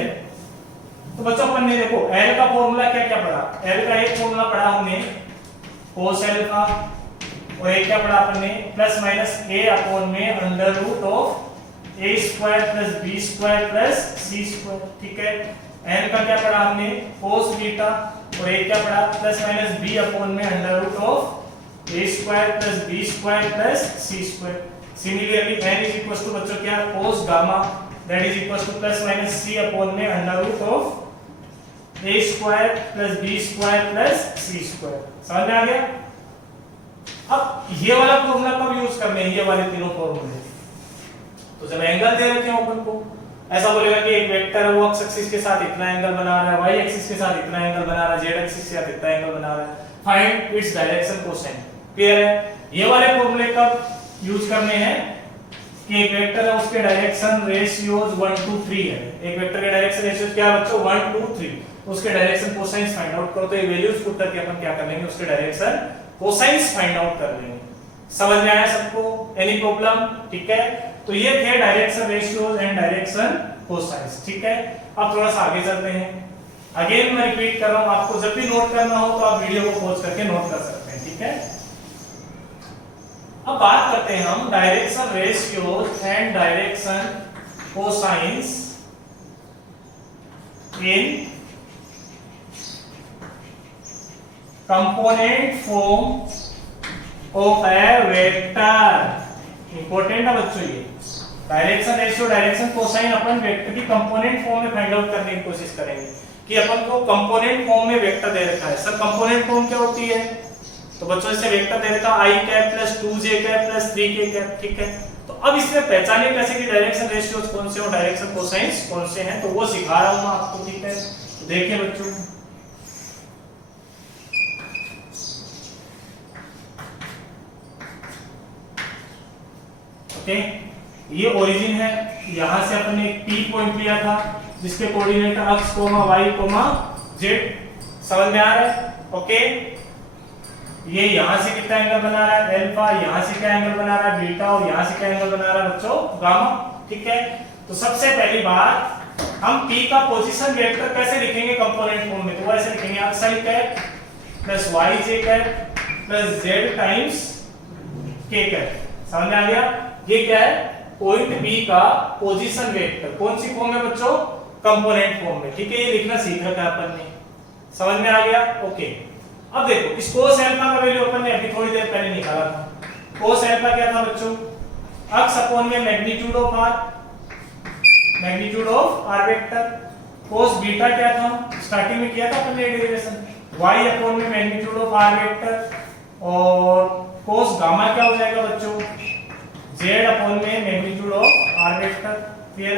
तो बच्चों अपन ने देखो L का फॉर्मूला क्या क्या पढ़ा, L का एक फॉर्मूला पढ़ा हमने cos अल्फा, और एक क्या पढ़ा अपन ने प्लस माइनस a अपॉन में under root of a square plus b square plus c square, ठीक है। n का क्या पढ़ा हमने cos बीटा, और एक क्या पढ़ा प्लस माइनस b अपॉन में under root of a square plus b square plus c square. Similarly n is equal to बच्चों क्या cos gamma that is equal to plus minus c upon में under root of a square plus b square plus c square. समझ में आ गया। अब ये वाला formula कब यूज करने हैं, ये वाले तीनों फॉर्मूले। तो जब एंगल दे रखे हो अपन को, ऐसा बोलेगा कि एक वेक्टर है वो एक्स एक्सिस के साथ इतना एंगल बना रहा है, वाई एक्सिस के साथ इतना एंगल बना रहा है, जेड एक्सिस के साथ इतना एंगल बना रहा है, find its direction cosine. Clear है। ये वाले फॉर्मूले कब यूज करने हैं कि एक वेक्टर है उसके डायरेक्शन रेशियोज 1 2 3 है। एक वेक्टर के डायरेक्शन रेशियोज क्या है बच्चों 1 2 3, उसके डायरेक्शन कोसाइंस फाइंड आउट करो। तो ये वैल्यूज पुट करके अपन क्या कर लेंगे, उसके डायरेक्शन कोसाइंस फाइंड आउट कर लेंगे। समझ में आया सबको, एनी प्रॉब्लम, ठीक है। तो ये थे direction ratios and direction cosines, ठीक है। अब थोड़ा सा आगे चलते हैं। अगेन मैं रिपीट कर रहा हूं, आपको जब भी नोट करना हो तो आप वीडियो को पॉज करके नोट कर सकते हैं, ठीक है। अब बात करते हैं हम direction ratios and direction cosines in component form of a vector. Important है बच्चों ये डायरेक्शन रेशियो डायरेक्शन कोसाइन अपन वेक्टर की कंपोनेंट फॉर्म में फाइंड आउट करने की कोशिश करेंगे कि अपन को कंपोनेंट फॉर्म में वेक्टर दे रखा है। सर कंपोनेंट फॉर्म क्या होती है, तो बच्चों इसे वेक्टर दे रखा i cap plus 2j cap plus 3k cap, ठीक है। तो अब इसमें पहचाने कैसे कि डायरेक्शन रेशियोज कौन से और डायरेक्शन कोसाइंस कौन से हैं, तो वो सिखा रहा हूं मैं आपको, ठीक है। तो देखिए बच्चों, ओके, ये ओरिजिन है, यहां से अपन ने एक P पॉइंट लिया था जिसके कोऑर्डिनेट x, y, z। समझ में आ रहा है, ओके। ये यहां से कितना एंगल बना रहा है अल्फा, यहां से क्या एंगल बना रहा है बीटा, और यहां से क्या एंगल बना रहा है बच्चों गामा, ठीक है। तो सबसे पहली बात हम P का पोजीशन वेक्टर कैसे लिखेंगे कंपोनेंट फॉर्म में, तो वो ऐसे लिखेंगे x i cap plus y j cap plus z times k cap. समझ में आ गया। ये क्या है पॉइंट P का पोजीशन वेक्टर, कौन सी फॉर्म में बच्चों कंपोनेंट फॉर्म में, ठीक है। ये लिखना सीख रखा है अपन ने, समझ में आ गया, ओके। अब देखो इस cos अल्फा का वैल्यू अपन ने अभी थोड़ी देर पहले निकाला था। cos अल्फा क्या था बच्चों x अपॉन में magnitude of r vector. cos beta क्या था, स्टार्टिंग में किया था अपन ने डेरिवेशन, y अपॉन में मैग्नीट्यूड ऑफ r वेक्टर, और cos गामा क्या हो जाएगा बच्चों z अपॉन में मैग्नीट्यूड ऑफ r वेक्टर। फिर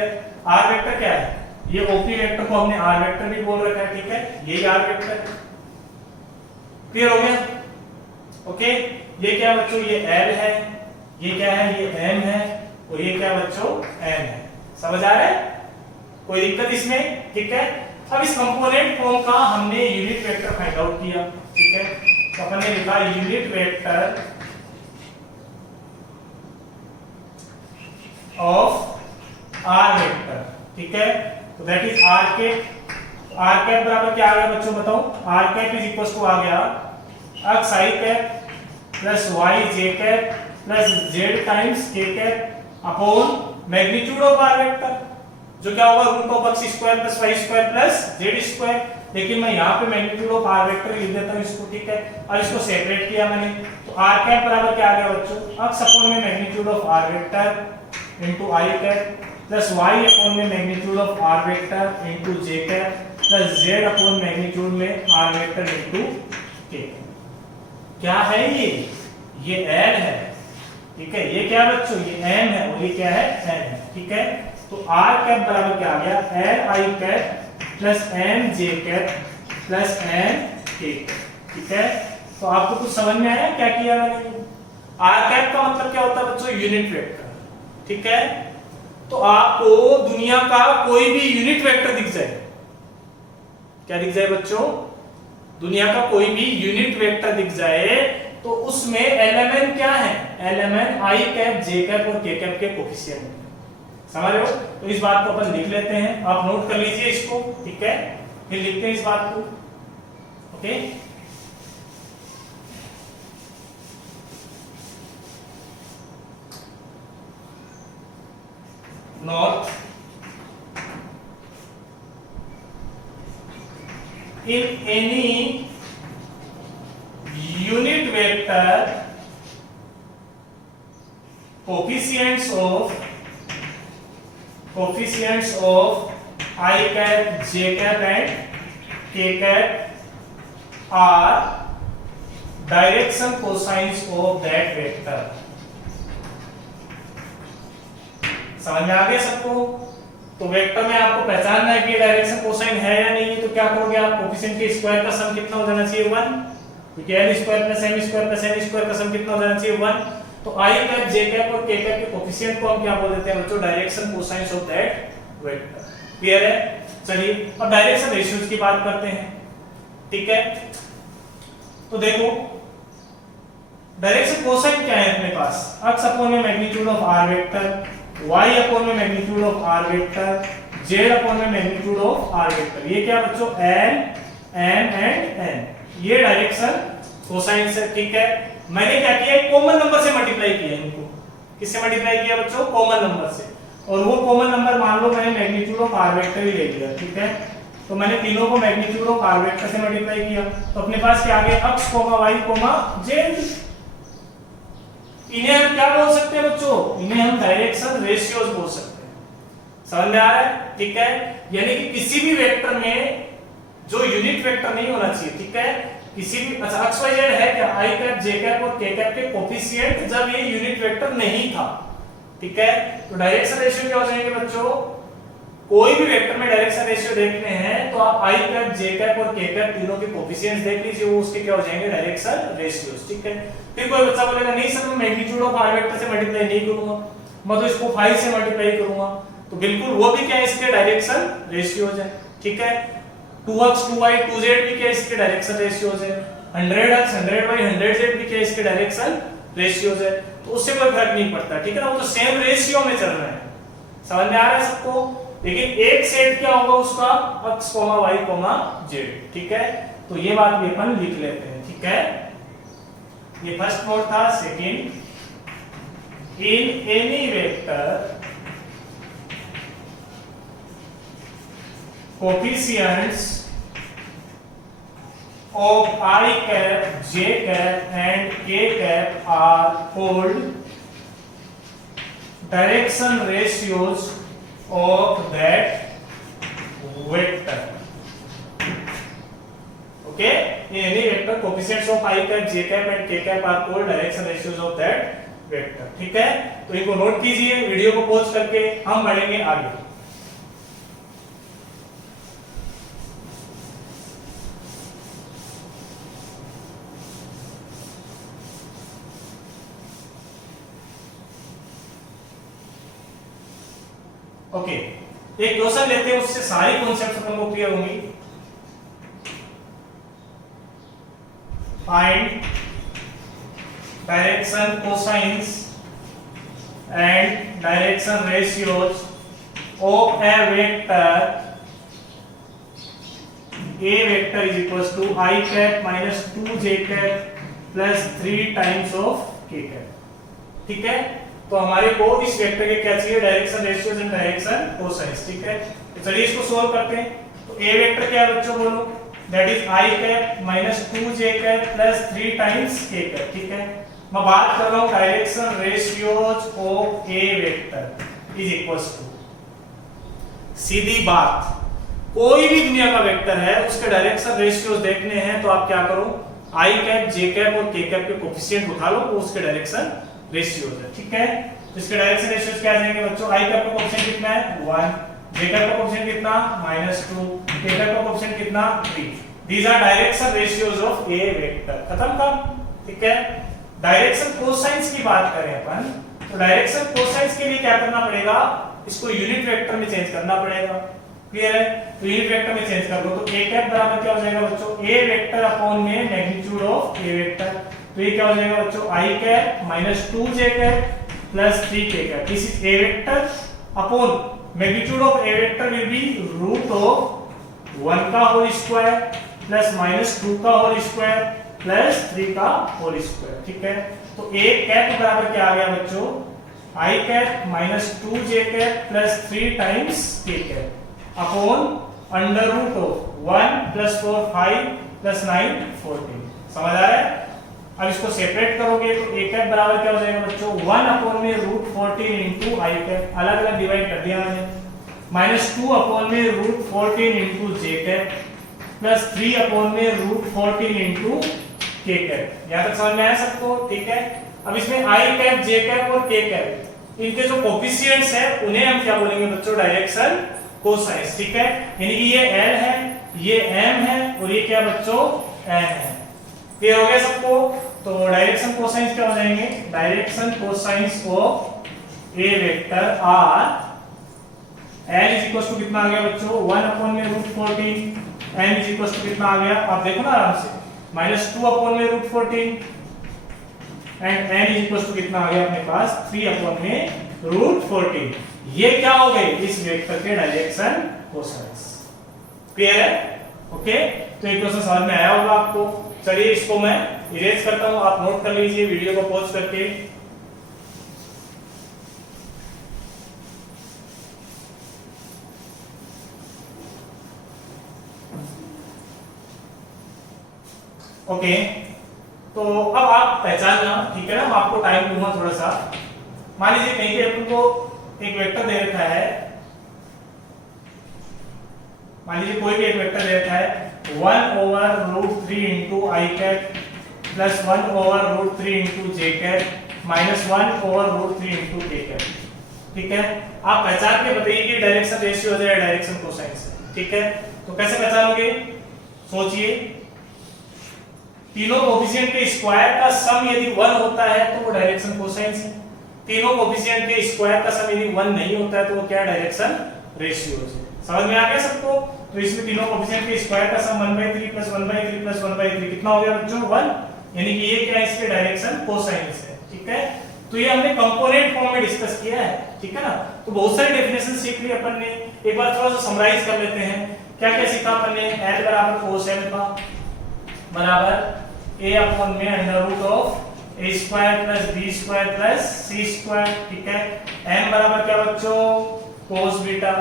r वेक्टर क्या है, ये OP वेक्टर को हमने r वेक्टर भी बोल रखा है, ठीक है, यही r वेक्टर है। क्लियर हो गया, ओके। ये क्या बच्चों ये L है, ये क्या है ये M है, और ये क्या बच्चों N है। समझ आ रहा है, कोई दिक्कत इसमें, ठीक है। अब इस कंपोनेंट फॉर्म का हमने यूनिट वेक्टर फाइंड आउट किया, ठीक है। तो अपन ने लिखा unit vector of r vector, ठीक है। तो that is r cap. r cap बराबर क्या आ गया बच्चों बताओ, r cap is equal to आ गया x i cap plus y j cap plus z times k cap upon magnitude of r vector, जो क्या होगा root of x square plus y square plus z square. लेकिन मैं यहाँ पे magnitude of r vector लिख देता हूँ इसको, ठीक है। और इसको सेपरेट किया मैंने, तो r कैप बराबर क्या आ गया बच्चों x अपॉन में magnitude of r vector into i cap plus y upon में magnitude of r vector into j cap plus z upon magnitude में r वेक्टर इनटू k। क्या है ये L है, ठीक है। ये क्या बच्चों ये M है, और ये क्या है N है, ठीक है। तो r कैप बराबर क्या आ गया L i cap plus M j cap plus N k, ठीक है। तो आपको कुछ समझ में आया क्या किया मैंने। r कैप का मतलब क्या होता है बच्चों यूनिट वेक्टर, ठीक है। तो आपको दुनिया का कोई भी यूनिट वेक्टर दिख जाए, क्या दिख जाए बच्चों, दुनिया का कोई भी यूनिट वेक्टर दिख जाए, तो उसमें एलिमेंट क्या है element I cap J cap और के कैप के कोफिशिएंट। समझ रहे हो? तो इस बात को अपन लिख लेते हैं, आप नोट कर लीजिए इसको, ठीक है, फिर लिखते हैं इस बात को। Okay, not in any unit vector coefficients of I cap, j cap and k cap are direction cosines of that vector। समझ में आ गया सबको? तो वेक्टर में आपको पहचानना है कि डायरेक्शन कोसाइन है या नहीं है, तो क्या करोगे आप, कोफिशिएंट के स्क्वायर का सम कितना हो जाना चाहिए 1, क्योंकि l square plus m square plus n square का सम कितना हो जाना चाहिए 1। तो i कैप, j कैप और k कैप के कोफिशिएंट को हम क्या बोल देते हैं बच्चों, direction cosines of that vector. Clear है? चलिए अब डायरेक्शन रेशियोज की बात करते हैं, ठीक है। तो देखो डायरेक्शन कोसाइन क्या है अपने पास, x अपॉन में magnitude of r vector, y upon में magnitude of r vector, z upon में मैग्नीट्यूड ऑफ r वेक्टर। ये क्या बच्चों, n m एंड n, ये डायरेक्शन कोसाइन से, ठीक है। मैंने क्या किया, एक कॉमन नंबर से मल्टीप्लाई किया इनको। किससे मल्टीप्लाई किया बच्चों, कॉमन नंबर से, और वो कॉमन नंबर मान लो मैंने मैग्नीट्यूड ऑफ r वेक्टर ही ले लिया, ठीक है। तो मैंने तीनों को मैग्नीट्यूड ऑफ r वेक्टर से मल्टीप्लाई किया, तो अपने पास क्या आ गया, x, y, z। इन्हें हम क्या बोल सकते हैं बच्चों, इन्हें हम डायरेक्शन रेशियोज बोल सकते हैं। समझ में आ रहा है? ठीक है, यानी कि किसी भी वेक्टर में जो यूनिट वेक्टर नहीं होना चाहिए, ठीक है, किसी भी, अच्छा x y z है क्या, i कैप, j कैप और k कैप के कोफिशिएंट जब ये यूनिट वेक्टर नहीं था, ठीक है, तो डायरेक्शन रेशियो क्या हो जाएंगे बच्चों, कोई भी वेक्टर में डायरेक्शन रेशियो देखने हैं तो आप i कैप, j कैप और k कैप तीनों के कोफिशिएंट्स देख लीजिए, वो उसके क्या हो जाएंगे, डायरेक्शन रेशियोज, ठीक है। फिर कोई बच्चा बोलेगा नहीं सर मैं मैग्नीट्यूड ऑफ r वेक्टर से मल्टीप्लाई नहीं करूंगा, मैं तो इसको 5 से मल्टीप्लाई करूंगा, तो बिल्कुल वो भी क्या है, इसके डायरेक्शन रेशियोज है, ठीक है। 2x 2y 2z भी क्या इसके डायरेक्शन रेशियोज है, 100x 100y 100z भी क्या इसके डायरेक्शन रेशियोज है, तो उससे कोई फर्क नहीं पड़ता, ठीक है ना, वो तो सेम रेशियो में चल रहे हैं। समझ में आ रहा है सबको? लेकिन एक सेट क्या होगा उसका, x, y, z, ठीक है। तो ये बात भी अपन लिख लेते हैं, ठीक है। ये फर्स्ट नोट था। Second, in any vector coefficients of I cap, j cap and k cap are called direction ratios of that vector. Okay, in any vector coefficients of I cap, j cap and k cap are called direction ratios of that vector. ठीक है, तो इनको note कीजिए, video को pause करके हम बढ़ेंगे आगे। ओके, एक क्वेश्चन लेते हैं, उससे सारी कॉन्सेप्ट अपन को क्लियर होंगी। Find direction cosines and direction ratios of a vector, a vector is equals to i cap minus 2j cap plus 3 times of k cap, ठीक है। तो हमारे को इस वेक्टर के क्या चाहिए, direction ratios and direction cosines, ठीक है। तो चलिए इसको सॉल्व करते हैं। तो ए वेक्टर क्या है बच्चों, बोलो, that is i cap minus 2j cap plus 3 times k cap, ठीक है। मैं बात कर रहा हूं direction ratios of a vector is equals to, सीधी बात, कोई भी दुनिया का वेक्टर है उसके डायरेक्शन रेशियोज देखने हैं तो आप क्या करो, i कैप, j कैप और k कैप के कोफिशिएंट उठा लो, वो उसके डायरेक्शन रेशियोज है, ठीक है। तो इसके डायरेक्शन रेशियोज क्या आ जाएंगे बच्चों, i कैप का कोफिशिएंट कितना है 1, j कैप का कोफिशिएंट कितना -2, k कैप का कोफिशिएंट कितना 3। These are direction ratios of a vector. खत्म काम, ठीक है। डायरेक्शन कोसाइंस की बात करें अपन, तो डायरेक्शन कोसाइंस के लिए क्या करना पड़ेगा, इसको यूनिट वेक्टर में चेंज करना पड़ेगा। क्लियर है? तो यूनिट वेक्टर में चेंज कर लो, तो a कैप बराबर क्या हो जाएगा बच्चों, a वेक्टर अपॉन में मैग्नीट्यूड ऑफ a वेक्टर। तो ये क्या हो जाएगा बच्चों, I cap minus 2j cap plus 3k cap. This is a vector upon magnitude of a vector will be root of 1 का होल स्क्वायर प्लस माइनस 2 का whole square plus 3 का whole square. ठीक है, तो ए कैप बराबर क्या आ गया बच्चों, I cap minus 2j cap plus 3 times k cap upon under root of 1 plus 4 5 plus 9 14। समझ आ रहा है? अब इसको सेपरेट करोगे तो a कैप बराबर क्या हो जाएगा बच्चों, 1 अपॉन में रूट 14 इंटू आई कैप, अलग अलग डिवाइड कर दिया मैंने, माइनस 2 अपॉन में root 14 into J cap plus 3 upon में रूट 14 इंटू के कैप। यहाँ तक समझ में आया सबको? ठीक है, अब इसमें आई कैप, जे कैप और के कैप, इनके जो कोफिशिएंट्स है उन्हें हम क्या बोलेंगे बच्चों, डायरेक्शन कोसाइंस। ठीक है, यानी कि ये L है, ये M है और ये क्या बच्चों, N है। क्लियर हो गया सबको? तो डायरेक्शन कोसाइंस क्या हो जाएंगे, direction cosines of a vector are L is equal to कितना आ गया बच्चों, 1 अपॉन में root 14, M is equal to कितना आ गया, आप देखो ना आराम से, माइनस 2 अपॉन में root 14 and n is equal to कितना आ गया अपने पास, 3 अपॉन में रूट 14। ये क्या हो गए, इस वेक्टर के डायरेक्शन कोसाइंस। क्लियर है? ओके, तो ये क्वेश्चन समझ में आया होगा आपको। चलिए इसको मैं इरेज करता हूं, आप नोट कर लीजिए वीडियो को पॉज करके। ओके, तो अब आप पहचानना, ठीक है ना, मैं आपको टाइम दूंगा थोड़ा सा। मान लीजिए कहीं पे अपन को एक वेक्टर दे रखा है, मान लीजिए कोई भी एक वेक्टर दे रखा है 1 over root 3 into I cap plus 1 over root 3 into J cap minus 1 over root 3 into K cap. ठीक है, आप पहचान के बताइए कि डायरेक्शन रेशियो है या डायरेक्शन कोसाइंस है। ठीक है, तो कैसे पहचानोगे, सोचिए, तीनों कोफिशिएंट के स्क्वायर का सम यदि 1 होता है तो वो डायरेक्शन कोसाइंस है, तीनों कोफिशिएंट के स्क्वायर का सम यदि 1 नहीं होता है तो वो क्या, डायरेक्शन रेशियो है। समझ में आ गया सबको? तो इसमें तीनों कोफिशिएंट के स्क्वायर का सम 1/3 प्लस 1/3 प्लस 1/3 कितना हो गया बच्चों, 1, यानी कि ये क्या है, इसके डायरेक्शन कोसाइंस है। ठीक है, तो ये हमने कंपोनेंट फॉर्म में डिस्कस किया है। ठीक है ना, तो बहुत सारी डेफिनेशन सीख ली अपन ने, एक बार थोड़ा सा समराइज कर लेते हैं। क्या क्या सीखा अपन ने, L बराबर cos अल्फा बराबर a अपॉन में under root of a square plus b square plus c square. ठीक है, m बराबर क्या बच्चों, cos beta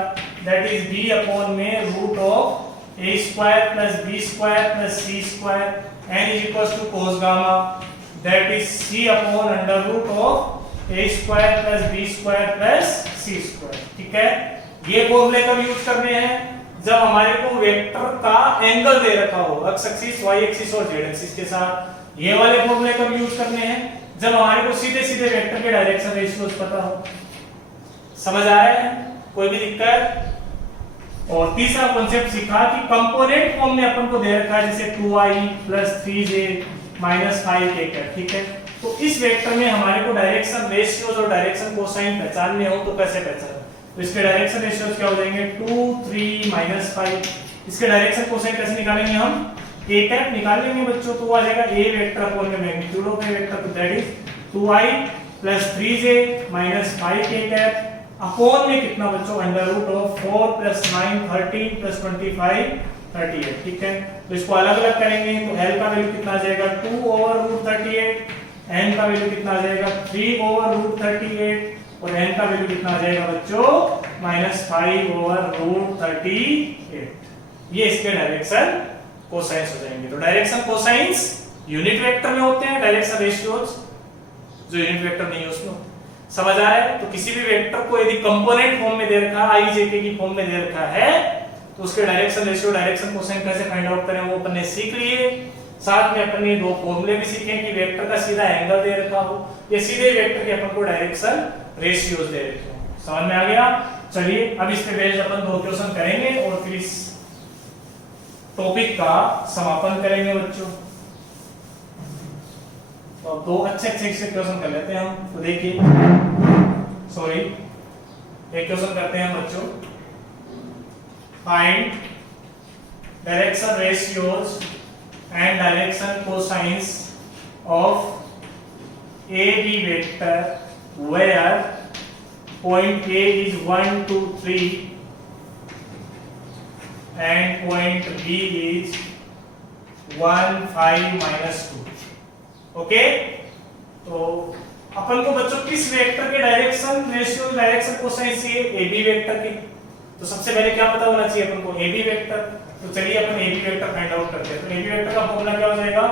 that is b upon में root of a square plus b square plus c square, n is equals to cos gamma that is c upon under root of a square plus b square plus c square. ठीक है, ये फॉर्मूले कब use करने हैं, जब हमारे को वेक्टर का एंगल दे रखा हो, एक्स एक्सिस, वाई एक्सिस और जेड एक्सिस के साथ। ये वाले फॉर्मूले कब यूज करने हैं, जब हमारे को सीधे सीधे वेक्टर के डायरेक्शन रेशियोज पता हो। समझ आ रहा है, कोई भी दिक्कत? और तीसरा कॉन्सेप्ट सीखा कि कंपोनेंट फॉर्म में अपन को दे रखा है, जैसे 2i plus 3j minus 5k। ठीक है, तो इस वेक्टर में हमारे को डायरेक्शन रेशियोज और डायरेक्शन कोसाइन पहचानने हो तो कैसे पहचान, तो इसके डायरेक्शन रेशियोज क्या हो जाएंगे, 2 3 माइनस 5। इसके डायरेक्शन कोसाइन कैसे निकालेंगे हम, a कैप निकाल लेंगे बच्चों, तो आ जाएगा a वेक्टर अपॉन में मैग्नीट्यूड ऑफ a वेक्टर, तो that is 2i plus 3j minus 5k cap upon में कितना बच्चों, under root of 4 plus 9 13 plus 25 38। ठीक है, तो इसको अलग अलग करेंगे तो L का वैल्यू कितना आ जाएगा, 2 ओवर रूट 38, n का वैल्यू कितना आ जाएगा, 3 ओवर रूट 38 और n का वैल्यू कितना आ जाएगा बच्चों, माइनस 5 ओवर रूट 38। ये इसके डायरेक्शन कोसाइंस हो जाएंगे। तो डायरेक्शन कोसाइंस यूनिट वेक्टर में होते हैं, डायरेक्शन रेशियोज जो यूनिट वेक्टर नहीं है उसमें। समझ आ रहा है? तो किसी भी वेक्टर को यदि कंपोनेंट फॉर्म में दे रखा है, i j k की फॉर्म में दे रखा है, तो उसके डायरेक्शन रेशियो, डायरेक्शन कोसाइन कैसे फाइंड आउट करें वो अपन ने सीख लिए। साथ में अपन ने दो फॉर्मूले भी सीखे कि वेक्टर का सीधा एंगल दे रखा हो या सीधे वेक्टर के अपन को डायरेक्शन रेशियोज दे रखे हो। समझ में आ गया? चलिए अब इस पे बेस्ड अपन दो क्वेश्चन करेंगे और फिर इस टॉपिक का समापन करेंगे बच्चों। तो दो अच्छे क्वेश्चन कर लेते हैं हम। तो देखिए, सॉरी, एक क्वेश्चन करते हैं हम बच्चों, find direction ratios and direction cosines of AB vector where point A is 1 2 3 and point B is 1 5 minus 2. Okay, तो अपन को बच्चों किस वेक्टर के डायरेक्शन रेशियो डायरेक्शन कोसाइन चाहिए? AB वेक्टर के। तो सबसे पहले क्या पता होना चाहिए अपन को? AB vector. तो चलिए अपन AB वेक्टर फाइंड आउट करते हैं। तो AB वेक्टर का फॉर्मूला क्या हो जाएगा?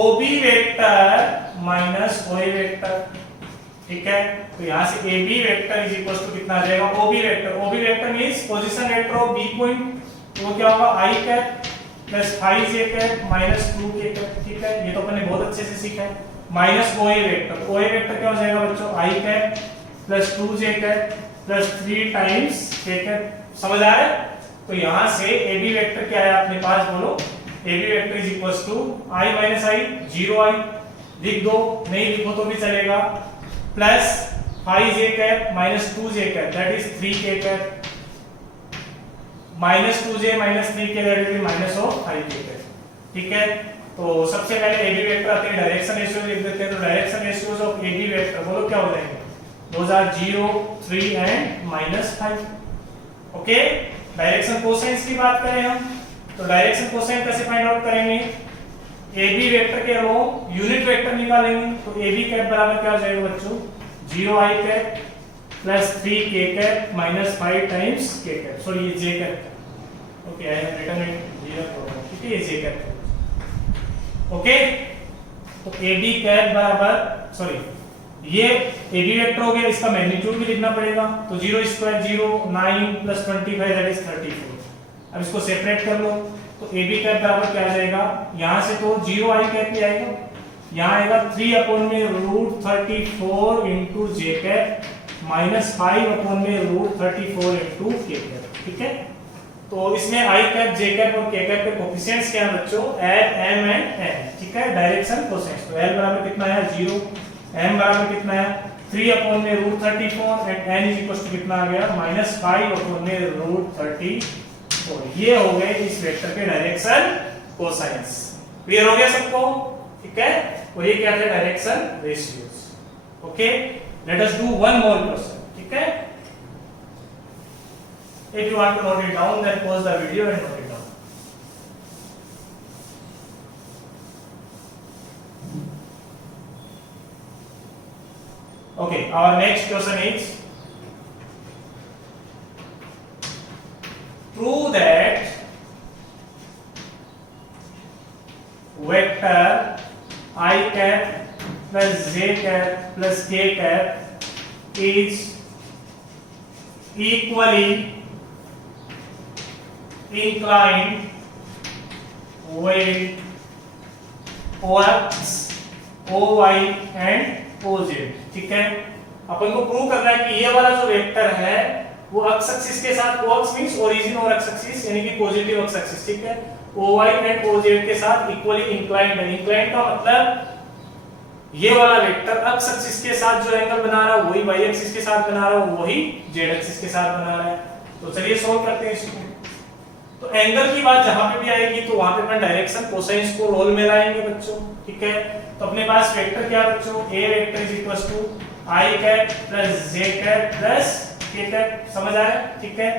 OB vector minus OA vector, ठीक है। तो यहां से AB vector is equal to कितना आ जाएगा? OB vector. OB vector means position vector of B point, तो वो क्या होगा? I cap plus 5j cap minus 2k cap, ठीक है। ये तो अपन ने बहुत अच्छे से सीखा है। Minus OA vector, OA vector क्या हो जाएगा बच्चों? I cap plus 2j cap plus 3 times k cap. समझ आ रहा है? तो यहां से AB वेक्टर क्या है अपने पास? बोलो। AB vector is equal to I minus I 0i, लिख दो, नहीं लिखो तो भी चलेगा, plus 5j cap minus 2j cap that is 3k cap minus 2j minus 3k that is minus of 5k cap, ठीक है। तो सबसे पहले AB वेक्टर आते हैं, डायरेक्शन रेशियो लिख देते हैं। तो direction ratios of AB vector बोलो क्या हो जाएंगे? Those are 0 3 and minus 5। Okay, direction cosines की बात करें हम, तो डायरेक्शन कोसाइन कैसे फाइंड आउट करेंगे? AB वेक्टर के रो यूनिट वेक्टर निकालेंगे। तो AB कैप बराबर क्या हो जाएगा बच्चों? 0i cap plus 3k cap minus 5 times k cap, sorry ये j cap, okay I have written it here, ठीक है, ये j कैप। ओके, तो AB कैप बराबर, सॉरी ये AB वेक्टर हो गया, इसका मैग्नीट्यूड भी लिखना पड़ेगा। तो 0 स्क्वायर 0 9 प्लस 25 दैट इज 34। अब इसको सेपरेट कर लो। तो AB कैप बराबर क्या आ जाएगा? यहां से तो 0i कैप ही आएगा, यहां आएगा 3 अपॉन में root 34 into j cap minus 5 upon में रूट 34 इनटू k कैप, ठीक है। तो इसमें i कैप j कैप और k कैप के कोएफिशिएंट्स क्या हैं बच्चों? L m एंड n, ठीक है। डायरेक्शन कोसाइन, तो L बराबर कितना है? 0, m बराबर कितना है? 3 अपॉन में root 34 and n is equal to कितना आ गया? माइनस 5 अपॉन में रूट 34। ये हो गए इस वेक्टर के डायरेक्शन कोसाइंस। क्लियर हो गया सबको? ठीक है, और ये क्या थे? Direction ratios. Okay, let us do one more question, ठीक है। If you want to note it down then pause the video and note it down. Okay, our next question is, prove that vector I cap plus j cap plus k cap is equally inclined with OX, OY and OZ, ठीक है। अपन को prove करना है कि ये वाला जो vector है वो एक्स एक्सिस के साथ, ओ एक्स मींस ओरिजिन और एक्स एक्सिस यानी कि पॉजिटिव एक्स एक्सिस, ठीक है, OY एंड OZ के साथ इक्वली इंक्लाइंड है। इंक्लाइंड का मतलब ये वाला वेक्टर एक्स एक्सिस के साथ जो एंगल बना रहा है वही वाई एक्सिस के साथ बना रहा है, वही जेड एक्सिस के साथ बना रहा है। तो चलिए सॉल्व करते हैं इसको। तो एंगल की बात जहां पे भी आएगी तो वहां पे अपन डायरेक्शन कोसाइंस को रोल में लाएंगे बच्चों, ठीक है। तो अपने पास वेक्टर क्या बच्चों? A vector is equal to I cap plus j cap plus k cap, समझ आ रहा है? ठीक है,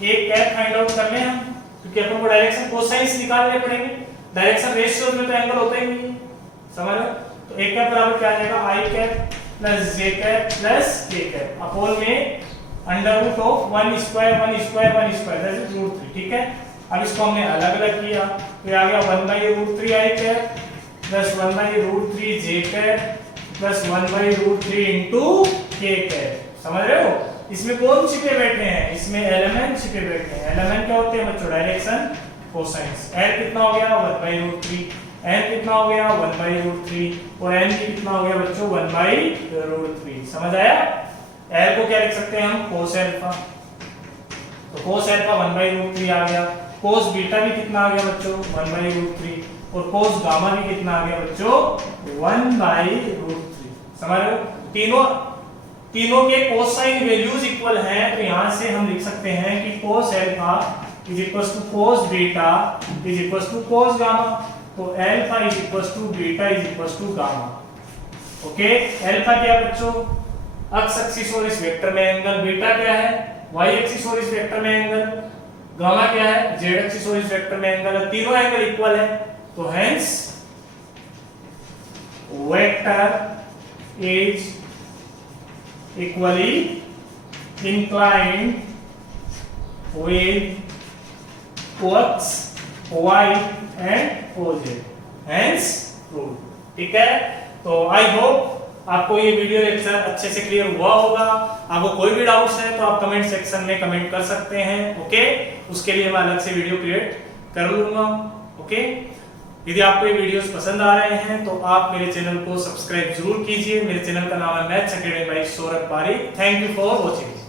A कैप फाइंड आउट कर लें हम, क्योंकि अपन को डायरेक्शन कोसाइंस निकालने पड़ेंगे। डायरेक्शन रेशियोज में तो एंगल होता ही नहीं है, समझ रहे हो? तो A कैप बराबर क्या आ जाएगा? I cap plus j cap plus k cap upon में under root of 1 square 1 square 1 square that is root 3, ठीक है। अब इसको हमने अलग अलग किया तो आ गया 1/√3 I cap plus 1/√3 j cap plus 1/√3 into k cap. समझ रहे हो? इसमें कौन छिपे बैठे हैं? इसमें एलिमेंट छिपे बैठे हैं। एलिमेंट क्या होते हैं बच्चों? Direction cosines. L कितना हो गया? 1/√3, n कितना हो गया? 1/√3 और n कितना हो गया बच्चों? 1/√3। समझ आया? L को क्या लिख सकते हैं हम? cos alpha. तो cos अल्फा 1/√3 आ गया। cos बीटा भी कितना आ गया बच्चों? 1/√3 और cos गामा भी कितना आ गया बच्चों? 1/√3। समझ रहे हो? तीनों के कोसाइन वैल्यूज इक्वल हैं, तो यहां से हम लिख सकते हैं कि cos alpha is equal to cos beta is equal to cos gamma. तो alpha is equal to beta is equal to gamma. Okay, alpha क्या बच्चों, एक्स एक्सिस और इस वेक्टर में एंगल, बीटा क्या है वाई एक्सिस और इस वेक्टर में एंगल, गामा क्या है जेड एक्सिस और इस वेक्टर में एंगल, तीनों एंगल इक्वल है, तो hence vector is equally inclined with x, y and OZ, hence proved। ठीक है, तो आई होप आपको ये वीडियो लेक्चर अच्छे से क्लियर हुआ होगा। आपको कोई भी डाउट्स है तो आप कमेंट सेक्शन में कमेंट कर सकते हैं। ओके, उसके लिए मैं अलग से वीडियो क्रिएट कर लूंगा। ओके, यदि आपको ये वीडियोस पसंद आ रहे हैं तो आप मेरे चैनल को सब्सक्राइब जरूर कीजिए। मेरे चैनल का नाम है मैथ्स एकेडमी बाय सौरभ पारी। Thank you for watching.